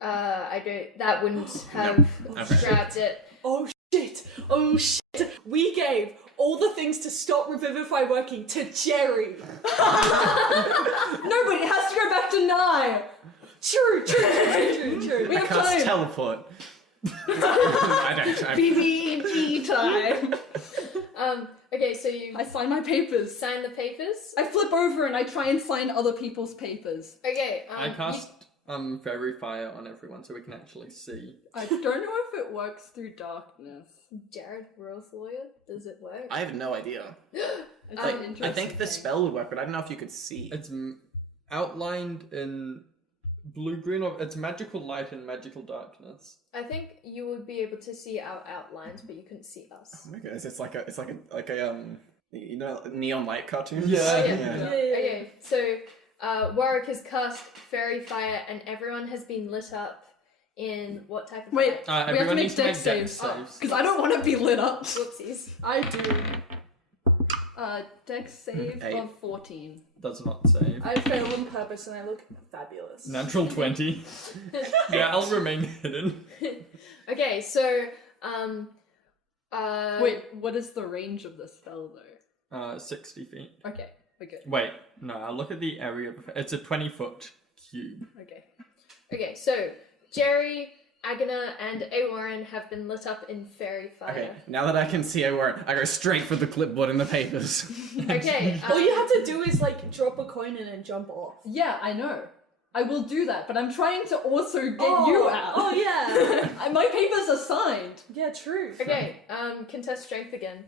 I don't. That wouldn't have Okay. grabbed it. Oh shit! Oh shit! We gave all the things to stop Revivify working to Jerry. No, but it has to go back to 9. True. We I have cast time. teleport. I don't. BBG time. Okay, so you I sign my papers. sign the papers. I flip over and I try and sign other people's papers. Okay. I cast Fairy Fire on everyone so we can actually see. I don't know if it works through darkness. Jared, Royal's lawyer. Does it work? I have no idea. It's Um, an I interesting think the thing. spell would work, but I don't know if you could see. It's outlined in blue-green, or it's magical light and magical darkness. I think you would be able to see our outlines, but you couldn't see us. Oh my goodness, it's like a you know, neon light cartoons. Yeah. Oh, Yeah. Okay, so Warwick has cast Fairy Fire, and everyone has been lit up in what type of Wait. light? We have to Everyone make needs to make dex dex saves. saves. Because I don't want to be lit up. Whoopsies. I do. Dex save 8. of 14. Does not save. I fail on purpose and I look fabulous. Natural 20. Yeah, I'll remain hidden. Okay, so Wait, what is the range of the spell though? 60 feet. Okay, we're good. Wait, no, I'll look at the area. It's a 20-foot cube. Okay, so Jerry, Agana, and Awarren have been lit up in Fairy Fire. Okay, now that I can see I go straight for the clipboard and the papers. Okay. All you have to do is like drop a coin in and jump off. Yeah, I know. I will do that, but I'm trying to also get you out. Oh yeah. My papers are signed. Yeah, true. Okay, contest strength again.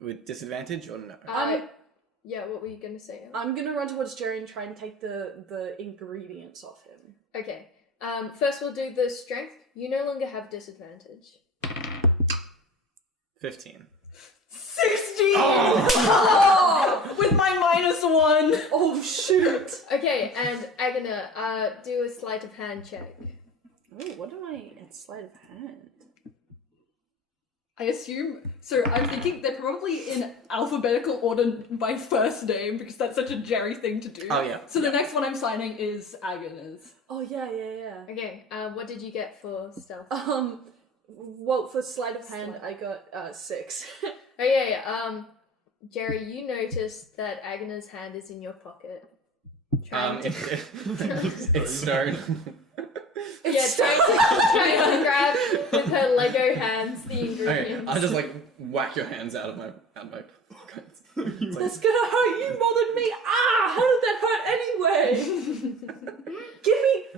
With disadvantage or no? Yeah, what were you gonna say? I'm gonna run towards Jerry and try and take the ingredients off him. Okay. First we'll do the strength. You no longer have disadvantage. 15. 16! Oh! With my -1. Oh shoot! Okay, and Agana, do a sleight of hand check. Oh, what am I at sleight of hand? I assume. So I'm thinking they're probably in alphabetical order by first name because that's such a Jerry thing to do. Oh, yeah. So the next one I'm signing is Agana's. Oh yeah. Okay, what did you get for stealth? Well, for sleight of hand, I got 6. Oh yeah. Jerry, you noticed that Agana's hand is in your pocket. Trying to, It's stone. trying to grab with her Lego hands the ingredients. Okay, I'll just like whack your hands out of my pockets. It's like, That's gonna hurt you more than me. Ah! How did that hurt anyway?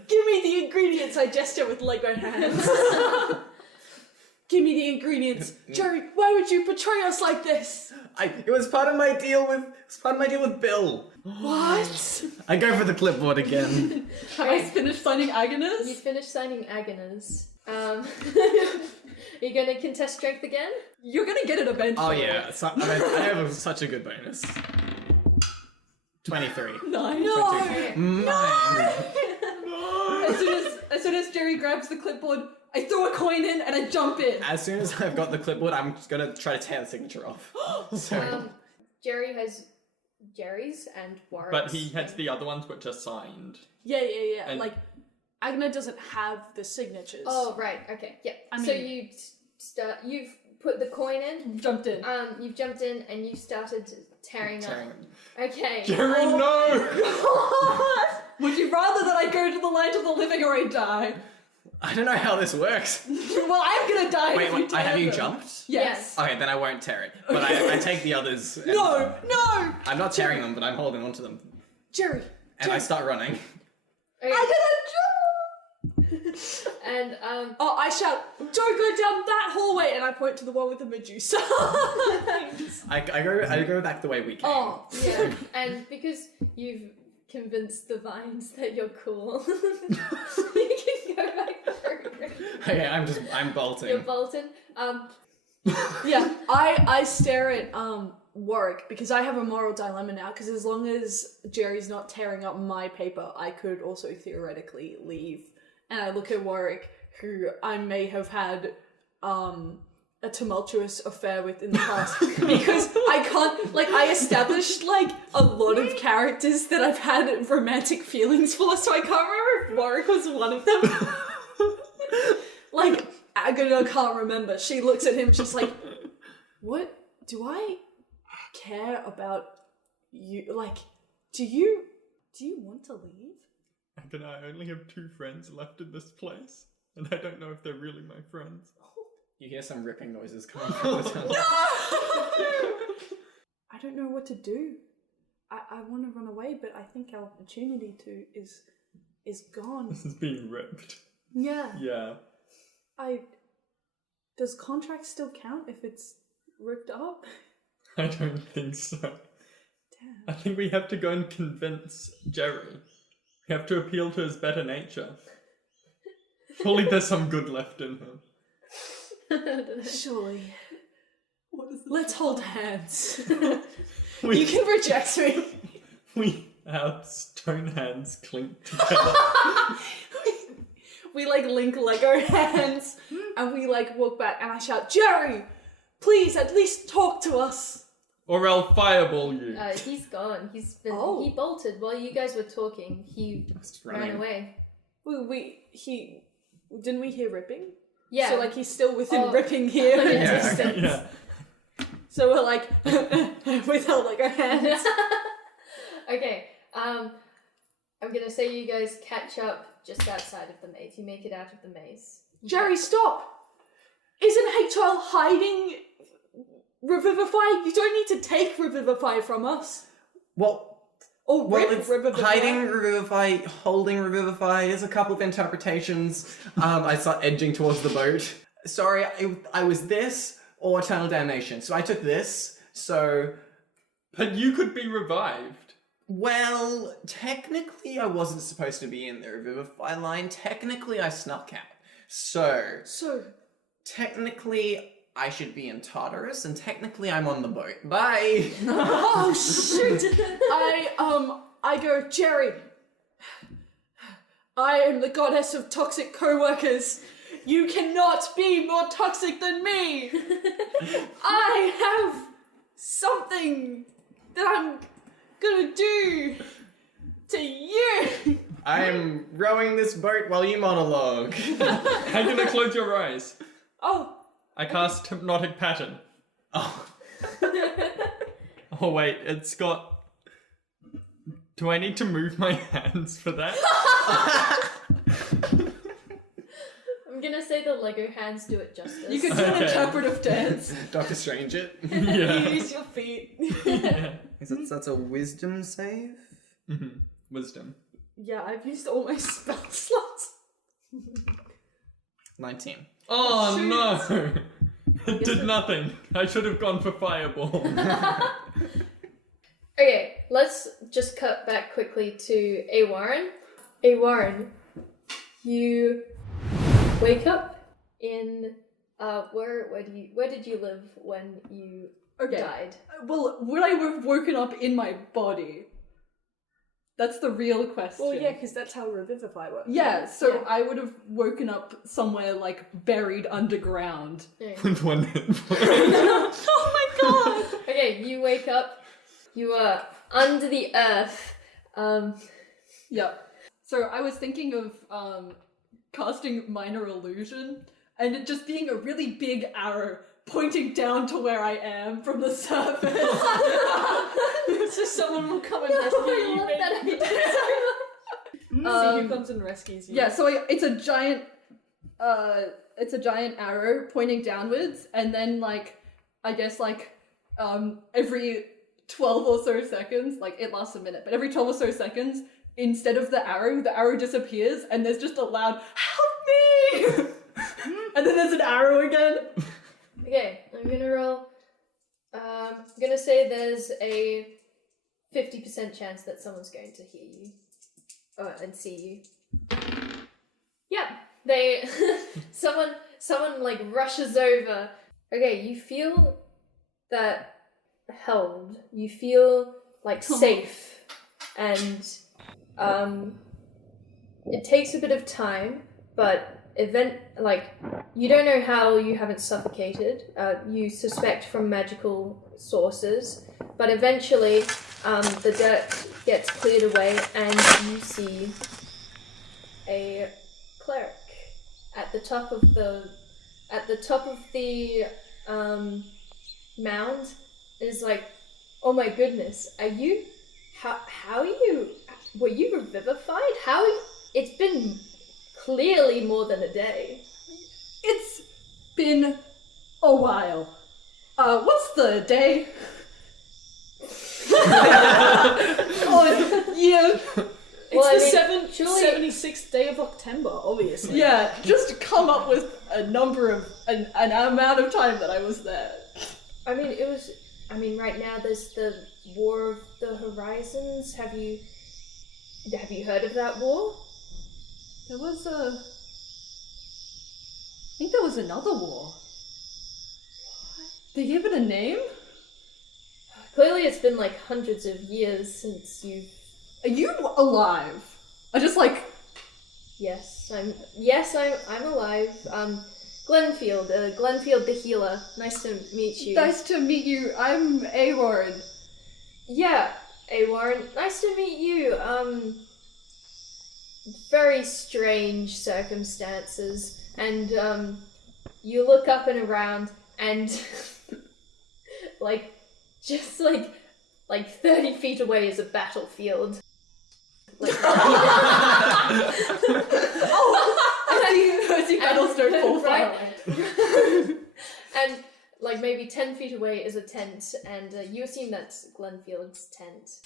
Give me the ingredients. I gesture with Lego hands. Give me the ingredients, Jerry. Why would you betray us like this? it was part of my deal with Bill. What? I go for the clipboard again. Have I finished signing You Agana's? finished signing Agana's. Are you gonna contest strength again? You're gonna get it eventually. Oh yeah, I have such a good bonus. 23. Nine. Mine. As soon as Jerry grabs the clipboard, I throw a coin in and I jump in. As soon as I've got the clipboard, I'm just gonna try to tear the signature off. So, Jerry has Jerry's and Warwick's. But he has the other ones which are signed. Yeah. And- Like, Agna doesn't have the signatures. Oh right, okay, yeah. I So mean- you've put the coin in. Jumped in. You've jumped in and you started tearing up. Okay. Jerry, no! Would you rather that I go to the light of the living or I die? I don't know how this works. Well, I'm gonna die if you Wait, tear have you them. jumped? Yes. Okay, then I won't tear it. But I take the others. And No! I'm not tearing them, but I'm holding onto them. Jerry. And I start running. Okay. I'm gonna And Oh, I shout, don't go down that hallway, and I point to the one with the Medusa. I go back the way we came. Oh, yeah, and because you've convinced the vines that you're cool, you can go back through. Okay, I'm bolting. You're Bolton. yeah. I stare at Warwick, because I have a moral dilemma now, because as long as Jerry's not tearing up my paper, I could also theoretically leave. And I look at Warwick, who I may have had a tumultuous affair with in the past, because I can't, like, I established, like, a lot of characters that I've had romantic feelings for, so I can't remember if Warwick was one of them. Like, Agatha can't remember. She looks at him, she's like, what? Do I care about you? Like, do you want to leave? And I only have 2 friends left in this place, and I don't know if they're really my friends. You hear some ripping noises coming from the tunnel. I don't know what to do. I want to run away, but I think our opportunity to is gone. This is being ripped. Yeah. Yeah. Does contract still count if it's ripped up? I don't think so. Damn. I think we have to go and convince Jerry. We have to appeal to his better nature. Surely there's some good left in him. Surely. What is this? Let's hold hands. We, You can reject me. our stone hands clink together. We like link Lego hands and we like walk back and I shout, Jerry, please at least talk to us. Or I'll fireball you. He's gone. Oh. He bolted while you guys were talking. He Just ran running. away. Didn't we hear ripping? Yeah. So like he's still within Oh. ripping here. Yeah. distance. Yeah. So we're like with our Lego hands. Okay. I'm gonna say you guys catch up just outside of the maze. You make it out of the maze. Jerry, stop! Isn't HR hiding Revivify? You don't need to take Revivify from us. Well, Or rip it's Revivify. hiding Revivify, holding Revivify. There's a couple of interpretations. I start edging towards the boat. Sorry, I was this or Eternal Damnation. So I took this. So, But you could be revived. well, technically I wasn't supposed to be in the Revivify line. Technically I snuck out. So, technically I should be in Tartarus, and technically I'm on the boat. Bye! Oh shoot! I go, Jerry. I am the goddess of toxic co-workers. You cannot be more toxic than me. I have something that I'm gonna do to you. I'm rowing this boat while you monologue. I'm gonna close your eyes. Oh, I cast Hypnotic Pattern. Oh. Oh wait, it's got... Do I need to move my hands for that? I'm gonna say the Lego hands do it justice. you can do an Okay. interpretive dance. Doctor Strange it. Yeah. Use your feet. Yeah. That's a wisdom save? Mhm. Wisdom. Yeah, I've used all my spell slots. 19. Oh Shoot. no! It did nothing. I should have gone for Fireball. Okay, let's just cut back quickly to A. Warren. A. Warren, you wake up in where did you live when you Okay. died? Well, would I have woken up in my body? That's the real question. Well, yeah, because that's how Revivify works. Yeah, so Yeah. I would have woken up somewhere like buried underground. Yeah. With one hit point. Oh my god! Okay, you wake up. You are under the earth. Yeah. So I was thinking of casting Minor Illusion and it just being a really big arrow pointing down to where I am from the surface. So someone will come and rescue I you. love that baby. idea so much. So who comes and rescues you? Yeah, so it's a giant arrow pointing downwards, and then I guess every 12 or so seconds, it lasts a minute, but every 12 or so seconds, instead of the arrow disappears, and there's just a loud "Help me!" and then there's an arrow again. Okay, I'm gonna roll. I'm gonna say there's a 50% chance that someone's going to hear you and see you. Yeah, they someone rushes over. Okay, you feel that held. You feel like safe, and it takes a bit of time, but you don't know how you haven't suffocated. You suspect from magical sources, but eventually the dirt gets cleared away, and you see a cleric at the top of the mound. Is like, oh my goodness, are you? How are you? Were you revivified? How? It's been clearly more than a day. It's been a while. What's the day? Oh, yeah. It's the surely 76th day of October, obviously. Yeah, just come up with a number of an amount of time that I was there. right now there's the War of the Horizons. Have you heard of that war? There was I think there was another war. They gave it a name? Clearly it's been like hundreds of years since you've... Are you alive? I just like... Yes, I'm alive. Glenfield the healer. Nice to meet you. Nice to meet you. I'm A. Warren. Yeah, A. Warren. Nice to meet you. Very strange circumstances. And, you look up and around and, just 30 feet away is a battlefield. I see battles don't fall far Right. away. And maybe 10 feet away is a tent, and you assume that's Glenfield's tent.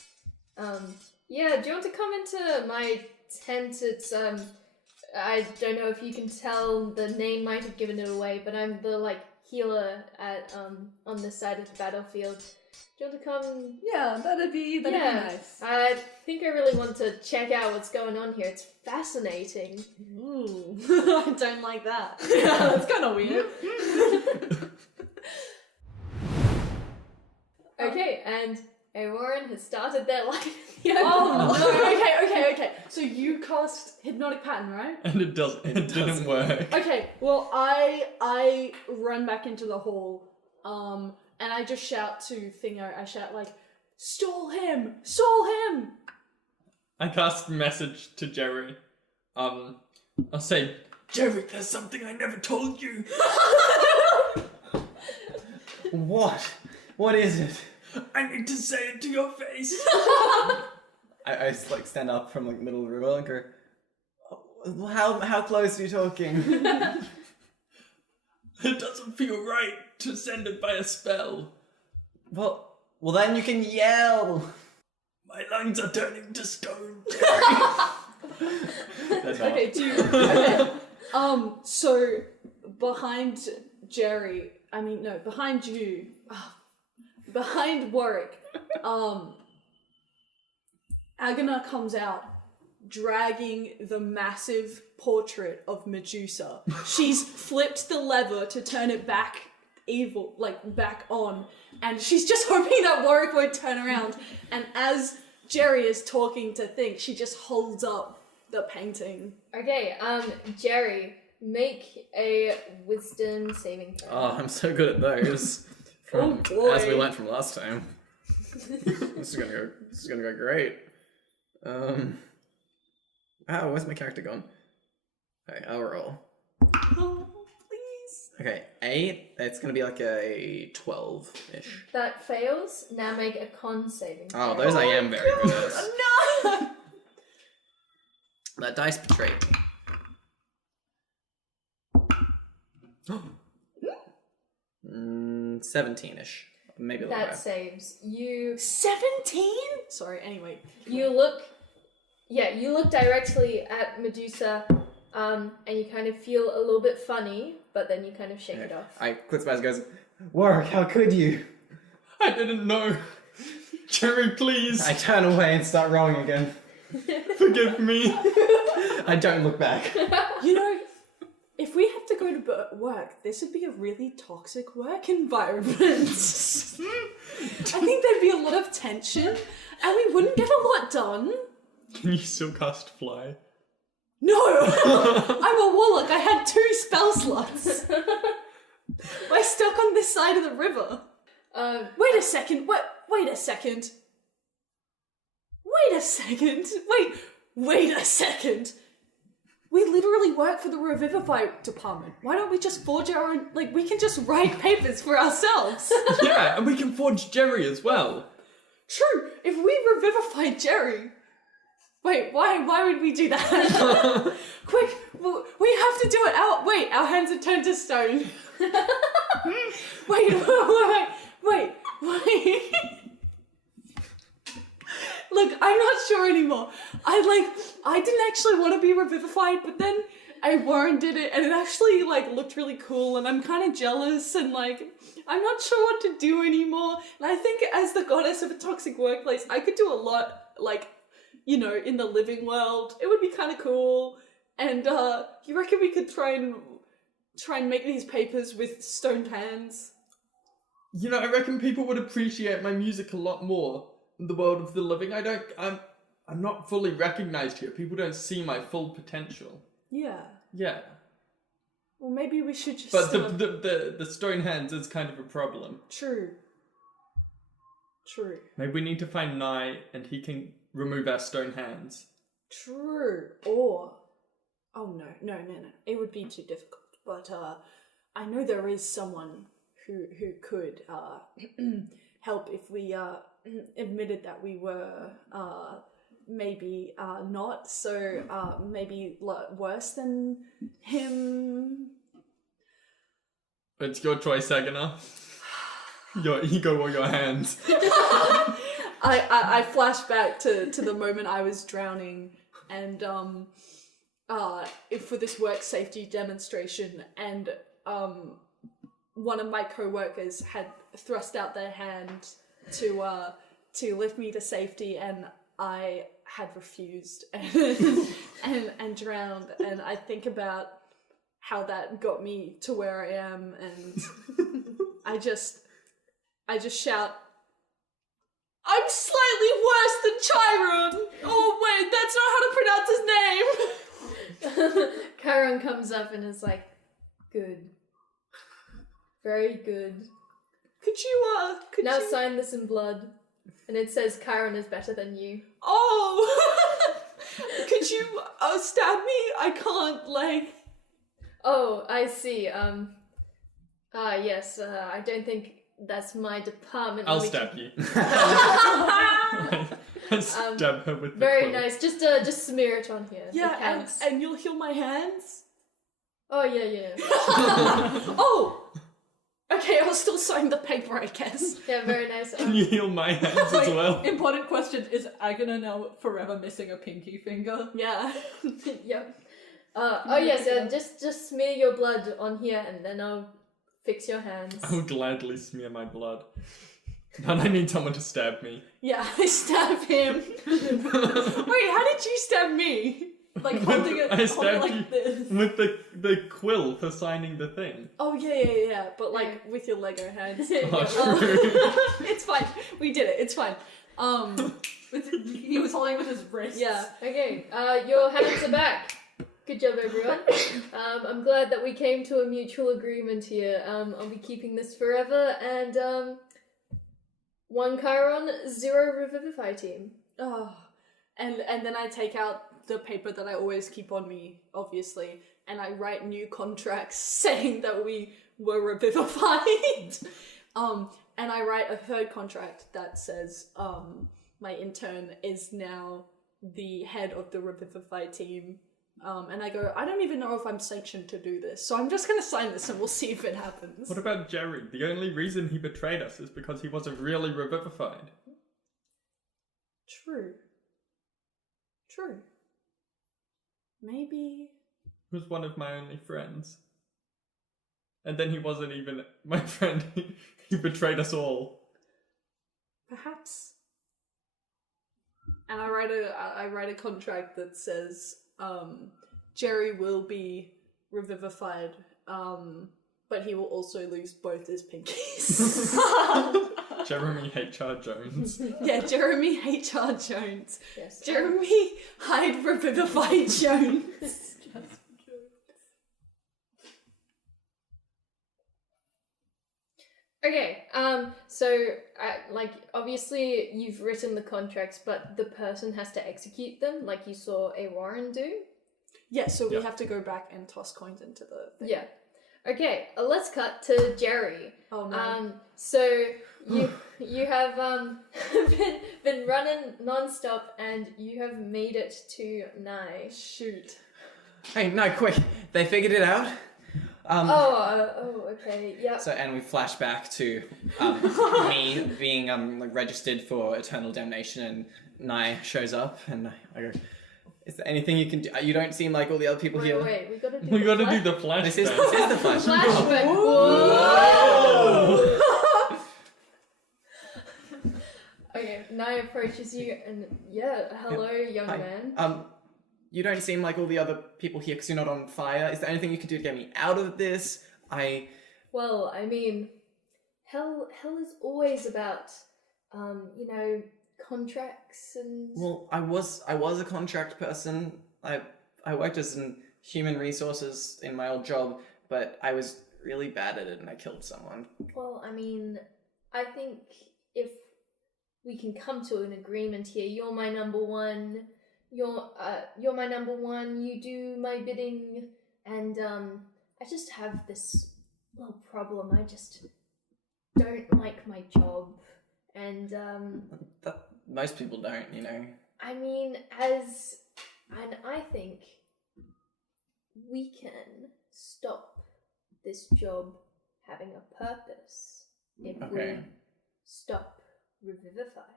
Do you want to come into my tent? It's I don't know if you can tell, the name might have given it away, but I'm the healer at on this side of the battlefield. Do you want to come? Yeah, that'd be nice. I think I really want to check out what's going on here. It's fascinating. Ooh, I don't like that. Yeah, that's kind of weird. Okay, and A. Warren has started their life. Oh no! Okay. So you cast hypnotic pattern, right? And it didn't work. Okay. Well, I run back into the hall, and I just shout to Thingo. I shout "Stole him! Stole him!" I cast message to Jerry. I'll say, Jerry, there's something I never told you. What? What is it? I need to say it to your face. I stand up from the middle of the river and go, oh, how close are you talking? It doesn't feel right to send it by a spell. Well then you can yell. My lungs are turning to stone. That's not. Okay. So behind Jerry, behind you, behind Warwick, Agana comes out dragging the massive portrait of Medusa. She's flipped the lever to turn it back back on, and she's just hoping that Warwick won't turn around. And as Jerry is talking to Think, she just holds up the painting. Okay, Jerry, make a wisdom saving throw. Oh, I'm so good at those. Oh boy. As we learnt from last time. This is gonna go great. Wow, where's my character gone? Okay, I'll roll. Oh, please. Okay, 8. It's gonna be like a 12-ish. That fails. Now make a con saving throw. Oh, those I am very good at. No! That dice betrayed me. 17-ish. Maybe a little That higher. saves. You 17? Sorry, anyway. look directly at Medusa, and you kind of feel a little bit funny, but then you kind of shake it off. I clicks my eyes and goes, Warwick, how could you? I didn't know. Jerry, please. I turn away and start rowing again. Forgive me. I don't look back. You know, if we have to go to work, this would be a really toxic work environment. I think there'd be a lot of tension, and we wouldn't get a lot done. Can you still cast fly? No! I'm a warlock, I had 2 spell slots. We're stuck on this side of the river. Wait a second, wait a second. Wait a second. Wait a second. We literally work for the Revivify department. Why don't we just forge our own, we can just write papers for ourselves. Yeah, and we can forge Jerry as well. True, if we revivify Jerry. Wait, why would we do that? Quick, we have to do it. Our hands are turned to stone. wait. Look, I'm not sure anymore. I didn't actually want to be revivified, but then Warren did it, and it actually looked really cool, and I'm kind of jealous, and I'm not sure what to do anymore. And I think as the goddess of a toxic workplace, I could do a lot, in the living world. It would be kind of cool. And you reckon we could try and make these papers with stoned hands? I reckon people would appreciate my music a lot more in the world of the living. I'm not fully recognized here. People don't see my full potential. Yeah. Yeah. Well, maybe we should just... But the stone hands is kind of a problem. True. Maybe we need to find Nye, and he can remove our stone hands. True. Or... Oh, no. It would be too difficult. But I know there is someone who could help if we admitted that we were maybe not so maybe worse than him. It's your choice, Agana. Your ego or your hands. I flash back to the moment I was drowning, and for this work safety demonstration, and one of my co-workers had thrust out their hand to lift me to safety, and I had refused and drowned, and I think about how that got me to where I am, and I just shout, I'm slightly worse than Chiron! Oh wait, that's not how to pronounce his name! Chiron comes up and is like, good. Very good. Could you Now sign this in blood. And it says Chiron is better than you. Oh! Could you stab me? I can't, Oh, I see. Yes, I don't think that's my department. I'll stab you. I stab her with the Very quill. nice. Just smear it on here. Yeah, and you'll heal my hands? Oh, yeah. Oh! Okay, I'll still sign the paper, I guess. Yeah, very nice. Can you heal my hands as well? Important question, is Agana now forever missing a pinky finger? Yeah. Yep. Oh yes, just smear your blood on here, and then I'll fix your hands. I will gladly smear my blood. But I need someone to stab me. Yeah, I stab him. Wait, how did you stab me? Holding it, I stabbed holding you this. with the quill for signing the thing. Oh, yeah, but with your Lego hands. Oh, true. It's fine. We did it. It's fine. He was holding it with his wrist. Yeah. Okay, your hands are back. Good job, everyone. I'm glad that we came to a mutual agreement here. I'll be keeping this forever, and 1 Chiron, 0 Revivify team. Oh, and then I take out the paper that I always keep on me, obviously, and I write new contracts saying that we were revivified. And I write a third contract that says my intern is now the head of the Revivify team. And I go, I don't even know if I'm sanctioned to do this, so I'm just gonna sign this and we'll see if it happens. What about Jerry? The only reason he betrayed us is because he wasn't really revivified. True. Maybe... He was one of my only friends. And then he wasn't even my friend. He betrayed us all. Perhaps. And I write a contract that says Jerry will be revivified but he will also lose both his pinkies. Jeremy H.R. Jones. Yeah, Jeremy H.R. Jones. Yes. Jeremy Hyde Revivify Jones. Okay, so, like, obviously you've written the contracts, but the person has to execute them, like you saw a Warren do? Yeah, so we Yeah. have to go back and toss coins into the thing. Yeah. Okay, let's cut to Jerry. Oh no. So you have been running non-stop and you have made it to Nye. Shoot. Hey, no, quick! They figured it out. Okay, yeah. So, and we flash back to me being like registered for eternal damnation, and Nye shows up, and I go, "Is there anything you can do? You don't seem like all the other people here." Wait, we gotta do We the gotta flash- do the flashback. This is the flash. flashback. Whoa! Okay, Nye approaches you and hello, young Hi. man. You don't seem like all the other people here because you're not on fire. Is there anything you can do to get me out of this? Well, I mean, hell is always about, contracts and. Well, I was a contract person. I worked as in human resources in my old job, but I was really bad at it and I killed someone. Well, I mean, I think if we can come to an agreement here, you're my number one. You're my number one. You do my bidding, and I just have this little problem. I just don't like my job, and That most people don't, you know. I mean, and I think we can stop this job having a purpose if Okay. we stop Revivify.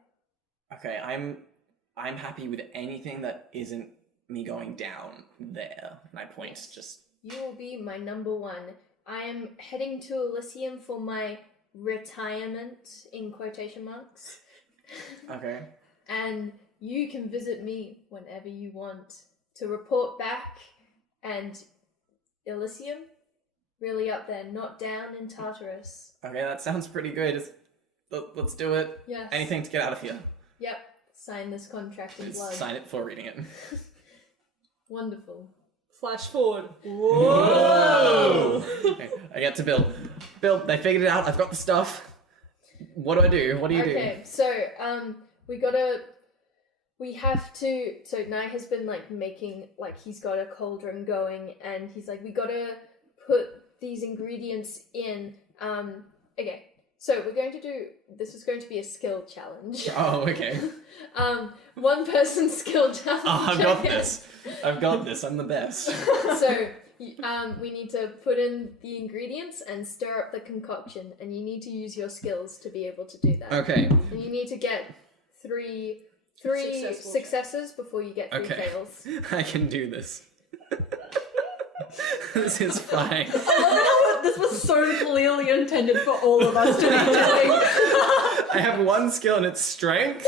Okay, I'm happy with anything that isn't me going down there. And I point just. You will be my number one. I am heading to Elysium for my retirement, in quotation marks. Okay. And you can visit me whenever you want to report back. And Elysium, really up there, not down in Tartarus. Okay, that sounds pretty good. Let's do it. Yes. Anything to get out of here. Yep. Sign this contract in Just blood. sign it before reading it. Wonderful. Flash forward. Whoa! Okay, I get to Bill. Bill, they figured it out. I've got the stuff. What do I do? What do you do? Okay, so we have to. So Nye has been like making like he's got a cauldron going, and he's like, we gotta put these ingredients in. Okay, so we're going to do. This is going to be a skill challenge. Oh, okay. One person skill challenge. Oh, I've got this. I've got this. I'm the best. So we need to put in the ingredients and stir up the concoction, and you need to use your skills to be able to do that. Okay. And you need to get three Successful successes before you get 3 Okay. fails. I can do this. This is fine. I love how this was so clearly intended for all of us to be doing. I have one skill and it's strength.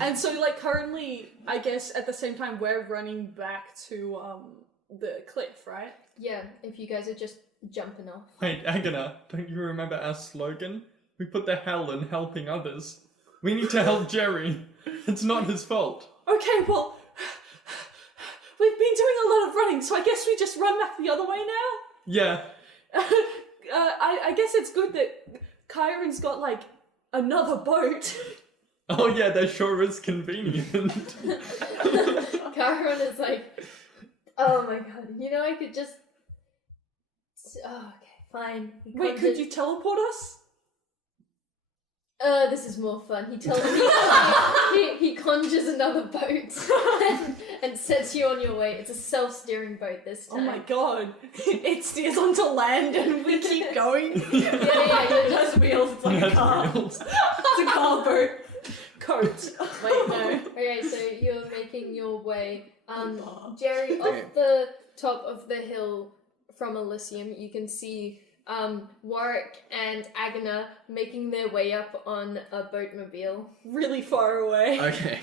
And so, like, currently, I guess at the same time, we're running back to the cliff, right? Yeah, if you guys are just jumping off. Wait, Agana, don't you remember our slogan? We put the hell in helping others. We need to help Jerry. It's not his fault. Okay, well, we've been doing a lot of running, so I guess we just run back the other way now? Yeah. I guess it's good that Kyron's got, like, another boat. Oh yeah, that sure is convenient. Chiron is like, oh my god, I could just. Oh, okay, fine. He Wait, conjures- could you teleport us? This is more fun. He conjures another boat and sets you on your way. It's a self-steering boat this Oh time. my god. It steers onto land and we keep going. Yeah, It has wheels, it's like a That's car. wheels. It's a car boat. Coat. Wait, no. Okay, so you're making your way. Bar. Jerry, Okay. off the top of the hill from Elysium, you can see Warwick and Agana making their way up on a boatmobile. Really far away. Okay.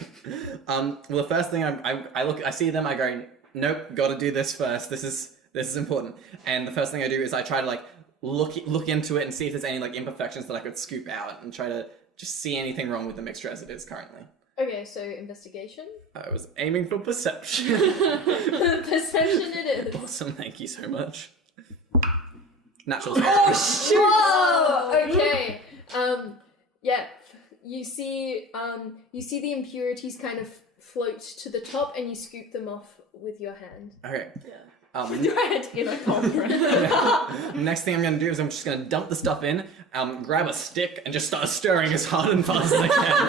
Well, the first thing I see them, I go, nope, gotta do this first. This is This is important. And the first thing I do is I try to like look into it and see if there's any like imperfections that I could scoop out and try to just see anything wrong with the mixture as it is currently. Okay, so investigation. I was aiming for perception. Perception it is. Awesome, thank you so much. Natural. Oh shoot! Whoa! Okay. Yeah. You see the impurities kind of float to the top, and you scoop them off with your hand. Okay. Your head in a cauldron. Next thing I'm gonna do is I'm just gonna dump the stuff in, grab a stick, and just start stirring as hard and fast as I can.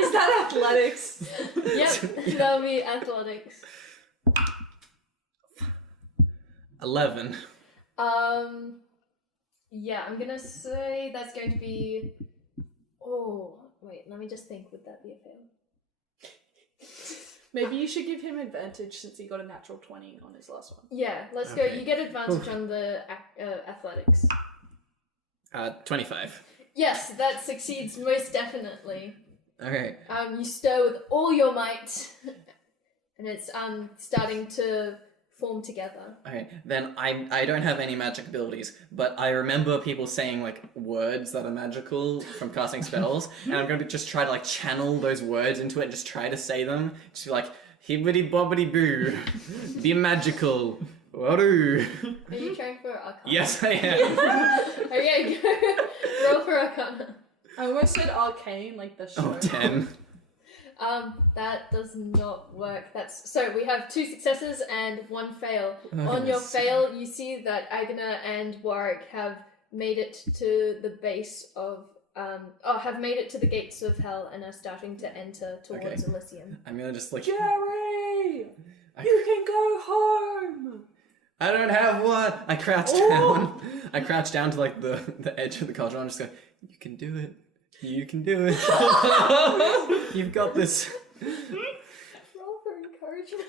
Is that athletics? Yep, that'll be athletics. 11. Yeah, I'm gonna say that's going to be. Oh, wait, let me just think. Would that be a fail? Maybe you should give him advantage since he got a natural 20 on his last one. Yeah, let's go. You get advantage on the athletics. 25. Yes, that succeeds most definitely. Okay. You stir with all your might, and it's starting to form together. Okay, then I don't have any magic abilities, but I remember people saying like words that are magical from casting spells, and I'm going to just try to like channel those words into it and just try to say them. Just be like, hibbity bobbity boo, be magical, waroo. Are you trying for Arcana? Yes, I am. Okay, go. Roll for Arcana. I almost said arcane, like the show. Oh, 10. That does not work. So we have 2 successes and 1 fail. Oh, On your goodness. fail, you see that Agna and Warwick have made it to the base of have made it to the gates of hell and are starting to enter towards Elysium. I'm gonna just like, Jerry! You can go home! I don't have one. I crouch down. I crouch down to like the edge of the cauldron. I'm just going, you can do it. You can do it. You've got this. Roll for encouragement.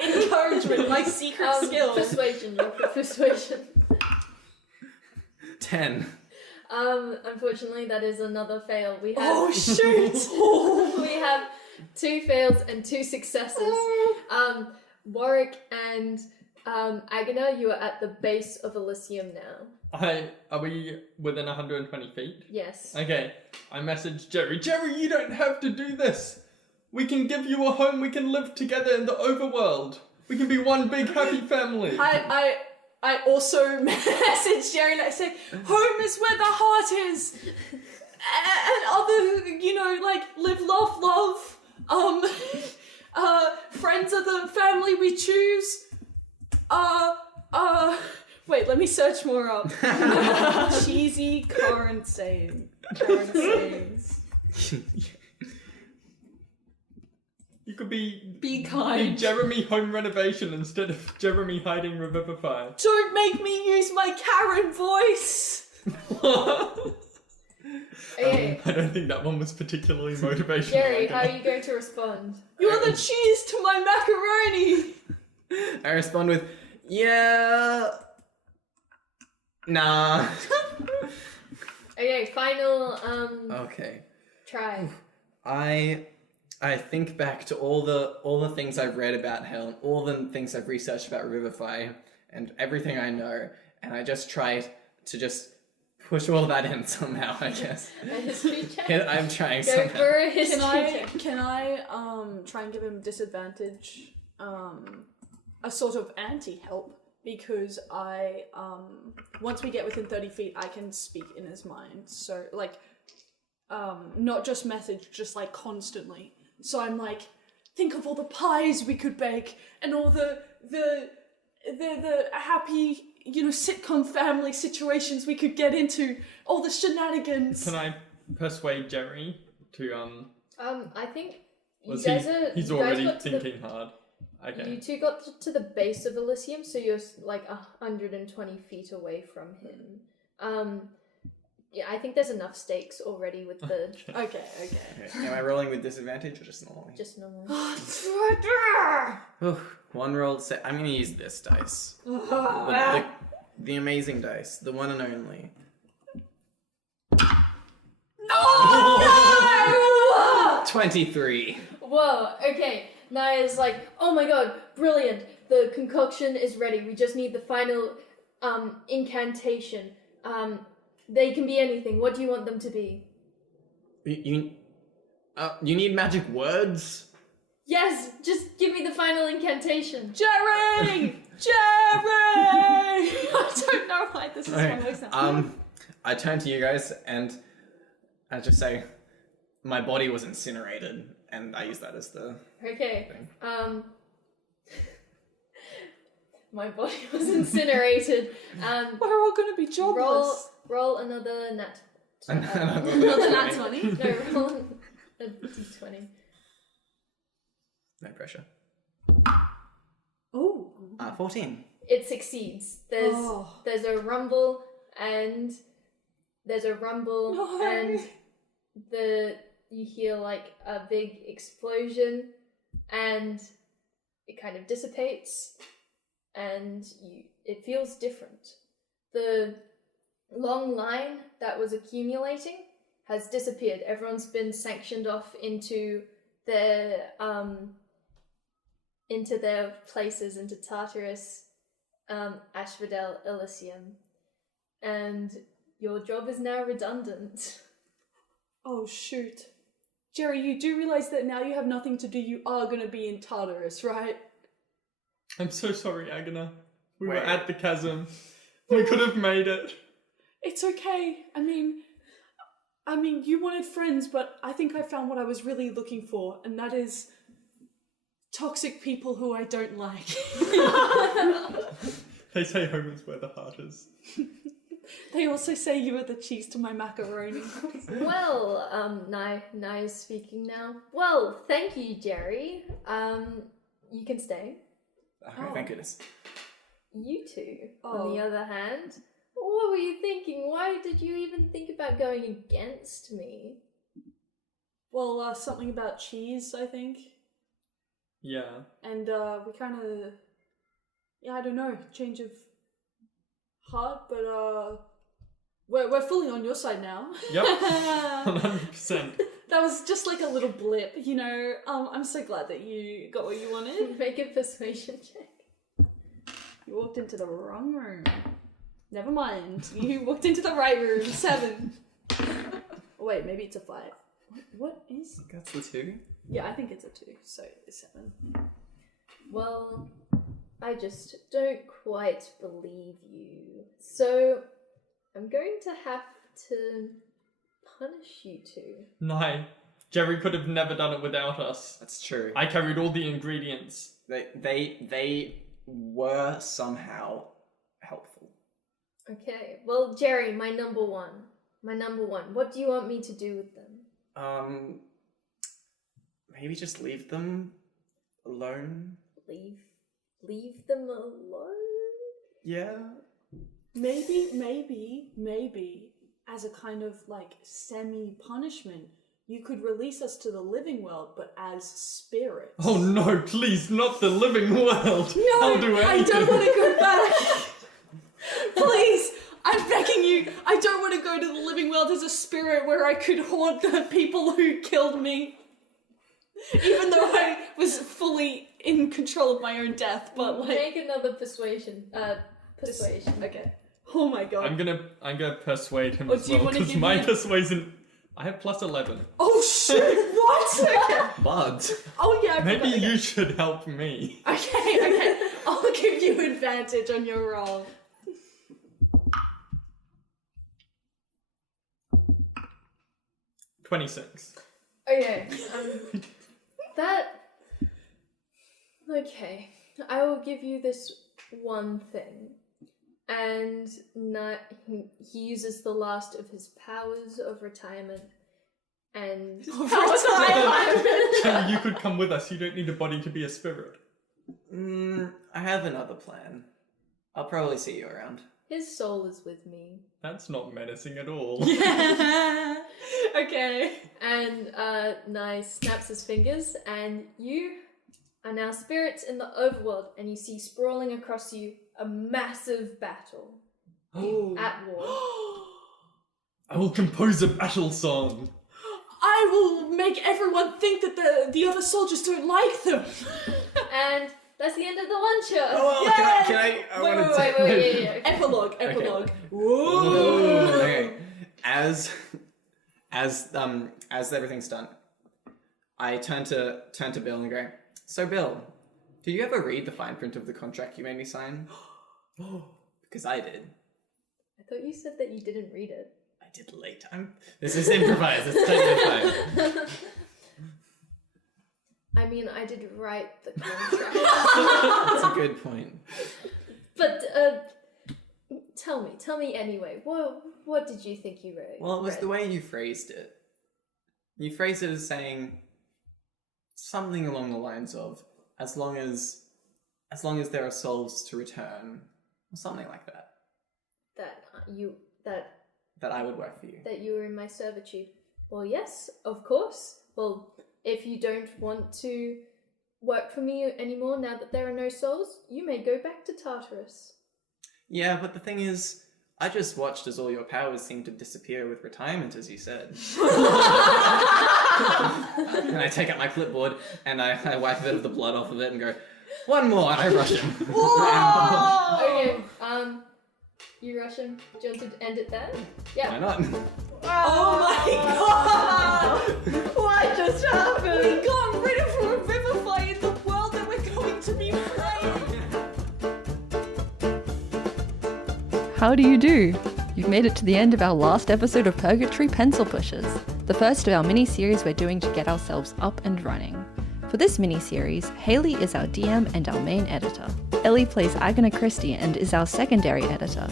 Encouragement, my secret skill. Persuasion. Roll for persuasion. 10. Unfortunately, that is another fail. We have. Oh, shoot! We have 2 fails and 2 successes. Warwick and Agna, you are at the base of Elysium now. Are we within 120 feet? Yes. Okay, I messaged Jerry. Jerry, you don't have to do this. We can give you a home. We can live together in the overworld. We can be one big happy family. I also messaged Jerry and I say, home is where the heart is. And other, like, live, love. Friends are the family we choose. Wait, let me search more up. Cheesy current sayings. You could be Be kind. Jeremy home renovation instead of Jeremy hiding revivify. Don't make me use my Karen voice. Okay. I don't think that one was particularly motivational. Jerry, how are you going to respond? You're the cheese to my macaroni. I respond with, yeah. Nah. Okay, final Okay. try. I think back to all the things I've read about hell and all the things I've researched about Revivify and everything I know, and I just try to just push all that in somehow, I guess. A history check. I'm trying Go somehow. for a history check. Can I try and give him disadvantage, a sort of anti-help, because I once we get within 30 feet I can speak in his mind, so like not just message, just like constantly. So I'm like, think of all the pies we could bake and all the happy, sitcom family situations we could get into, all the shenanigans. Can I persuade Jerry to I think you Was guys he? are. He's you guys already got to the- thinking hard. Okay. You 2 got to the base of Elysium, so you're like 120 feet away from him. Yeah, I think there's enough stakes already with the Okay. Okay. Am I rolling with disadvantage or just normally? just normal. Ooh, one roll. I'm gonna use this dice. The amazing dice, the one and only. No! 23. Whoa. Okay. Naya's like, oh my god, brilliant. The concoction is ready. We just need the final incantation. They can be anything. What do you want them to be? You need magic words? Yes, just give me the final incantation. Jerry! Jerry! I don't know why this is my voice now. I turn to you guys and I just say, my body was incinerated, and I use that as the Okay. thing. My body was incinerated. We're all gonna be jobless. Roll another nat. Another nat 20? No, roll a d20. No pressure. Ooh. 14. It succeeds. There's a rumble and you hear like a big explosion and it kind of dissipates and it feels different. The long line that was accumulating has disappeared. Everyone's been sanctioned off into their places, into Tartarus, Asphodel, Elysium, and your job is now redundant. Oh shoot. Jerry, you do realise that now you have nothing to do, you are gonna be in Tartarus, right? I'm so sorry, Agana. We were Wait. at the chasm. We could have made it. It's okay. I mean, you wanted friends, but I think I found what I was really looking for, and that is toxic people who I don't like. They say home is where the heart is. They also say you are the cheese to my macaroni. Well, Nai is speaking now. Well, thank you, Jerry. You can stay. Okay, thank goodness. You two, on the other hand, what were you thinking? Why did you even think about going against me? Well, something about cheese, I think. Yeah. And we kind of, I don't know, change of heart, but we're fully on your side now. Yep. 100%. That was just like a little blip, you know. I'm so glad that you got what you wanted. Make a persuasion check. You walked into the wrong room. Never mind. You walked into the right room. 7. Oh, wait, maybe it's a 5. What is? That's the 2. Yeah, I think it's a 2, so it's 7. Well, I just don't quite believe you. So, I'm going to have to punish you two. No. Jerry could have never done it without us. That's true. I carried all the ingredients. They were somehow helpful. Okay, well, Jerry, my number one. What do you want me to do with them? Maybe just leave them alone. Leave them alone? Yeah. Maybe, as a kind of like semi-punishment, you could release us to the living world, but as spirits. Oh no, please, not the living world. No, I'll do anything. I don't want to go back. Please, I'm begging you. I don't want to go to the living world as a spirit where I could haunt the people who killed me. Even though I was fully in control of my own death, but like... Make another persuasion. Okay. Oh my god. I'm gonna persuade him Or as do you well, wanna because give my me- persuasion... I have plus 11. Oh shit, what? Bud. Oh yeah, I Maybe forgot. you should help me. Okay. I'll give you advantage on your roll. 26. Okay, Okay, I will give you this one thing. And he uses the last of his powers of retirement. And Jerry, you could come with us. You don't need a body to be a spirit. I have another plan. I'll probably see you around. his soul is with me. That's not menacing at all. Okay. And Nye snaps his fingers, and you are now spirits in the overworld, and you see sprawling across you a massive battle at war. I will compose a battle song. I will make everyone think that the other soldiers don't like them. And that's the end of the one shot. Oh, Yay! can I wanna Wait, yeah. Epilogue. Okay. Whoa. Okay. As everything's done, I turn to Bill and go, so Bill, did you ever read the fine print of the contract you made me sign? Because I did. I thought you said that you didn't read it. I did late. This is improvised. It's totally fine. I mean, I did write the contract. That's a good point. But, tell me anyway. What did you think you wrote? Well, it was the way you phrased it. You phrased it as saying something along the lines of, as long as there are souls to return, or something like that. That I would work for you. That you were in my servitude. Well, yes, of course. Well, if you don't want to work for me anymore now that there are no souls, you may go back to Tartarus. Yeah, but the thing is, I just watched as all your powers seemed to disappear with retirement, as you said. And I take out my clipboard and I wipe a bit of the blood off of it and go, one more, and I rush him. Okay, you rush him. Do you want to end it there? Yeah. Why not? Oh my god! What just happened? We got rid of a river fight in the world that we're going to be playing! How do you do? You've made it to the end of our last episode of Purgatory Pencil Pushers, the first of our mini-series we're doing to get ourselves up and running. For this mini-series, Hailey is our DM and our main editor. Ellie plays Agatha Christie and is our secondary editor.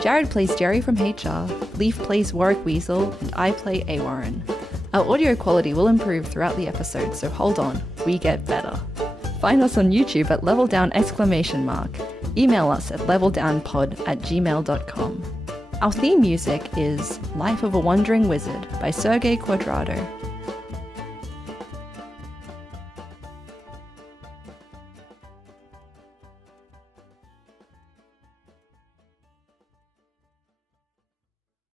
Jared plays Jerry from HR, Lief plays Warwick Weasel, and I play A. Warren. Our audio quality will improve throughout the episode, so hold on, we get better. Find us on YouTube at @leveldown!! Email us at leveldownpod@gmail.com. Our theme music is Life of a Wandering Wizard by Sergei Quadrado.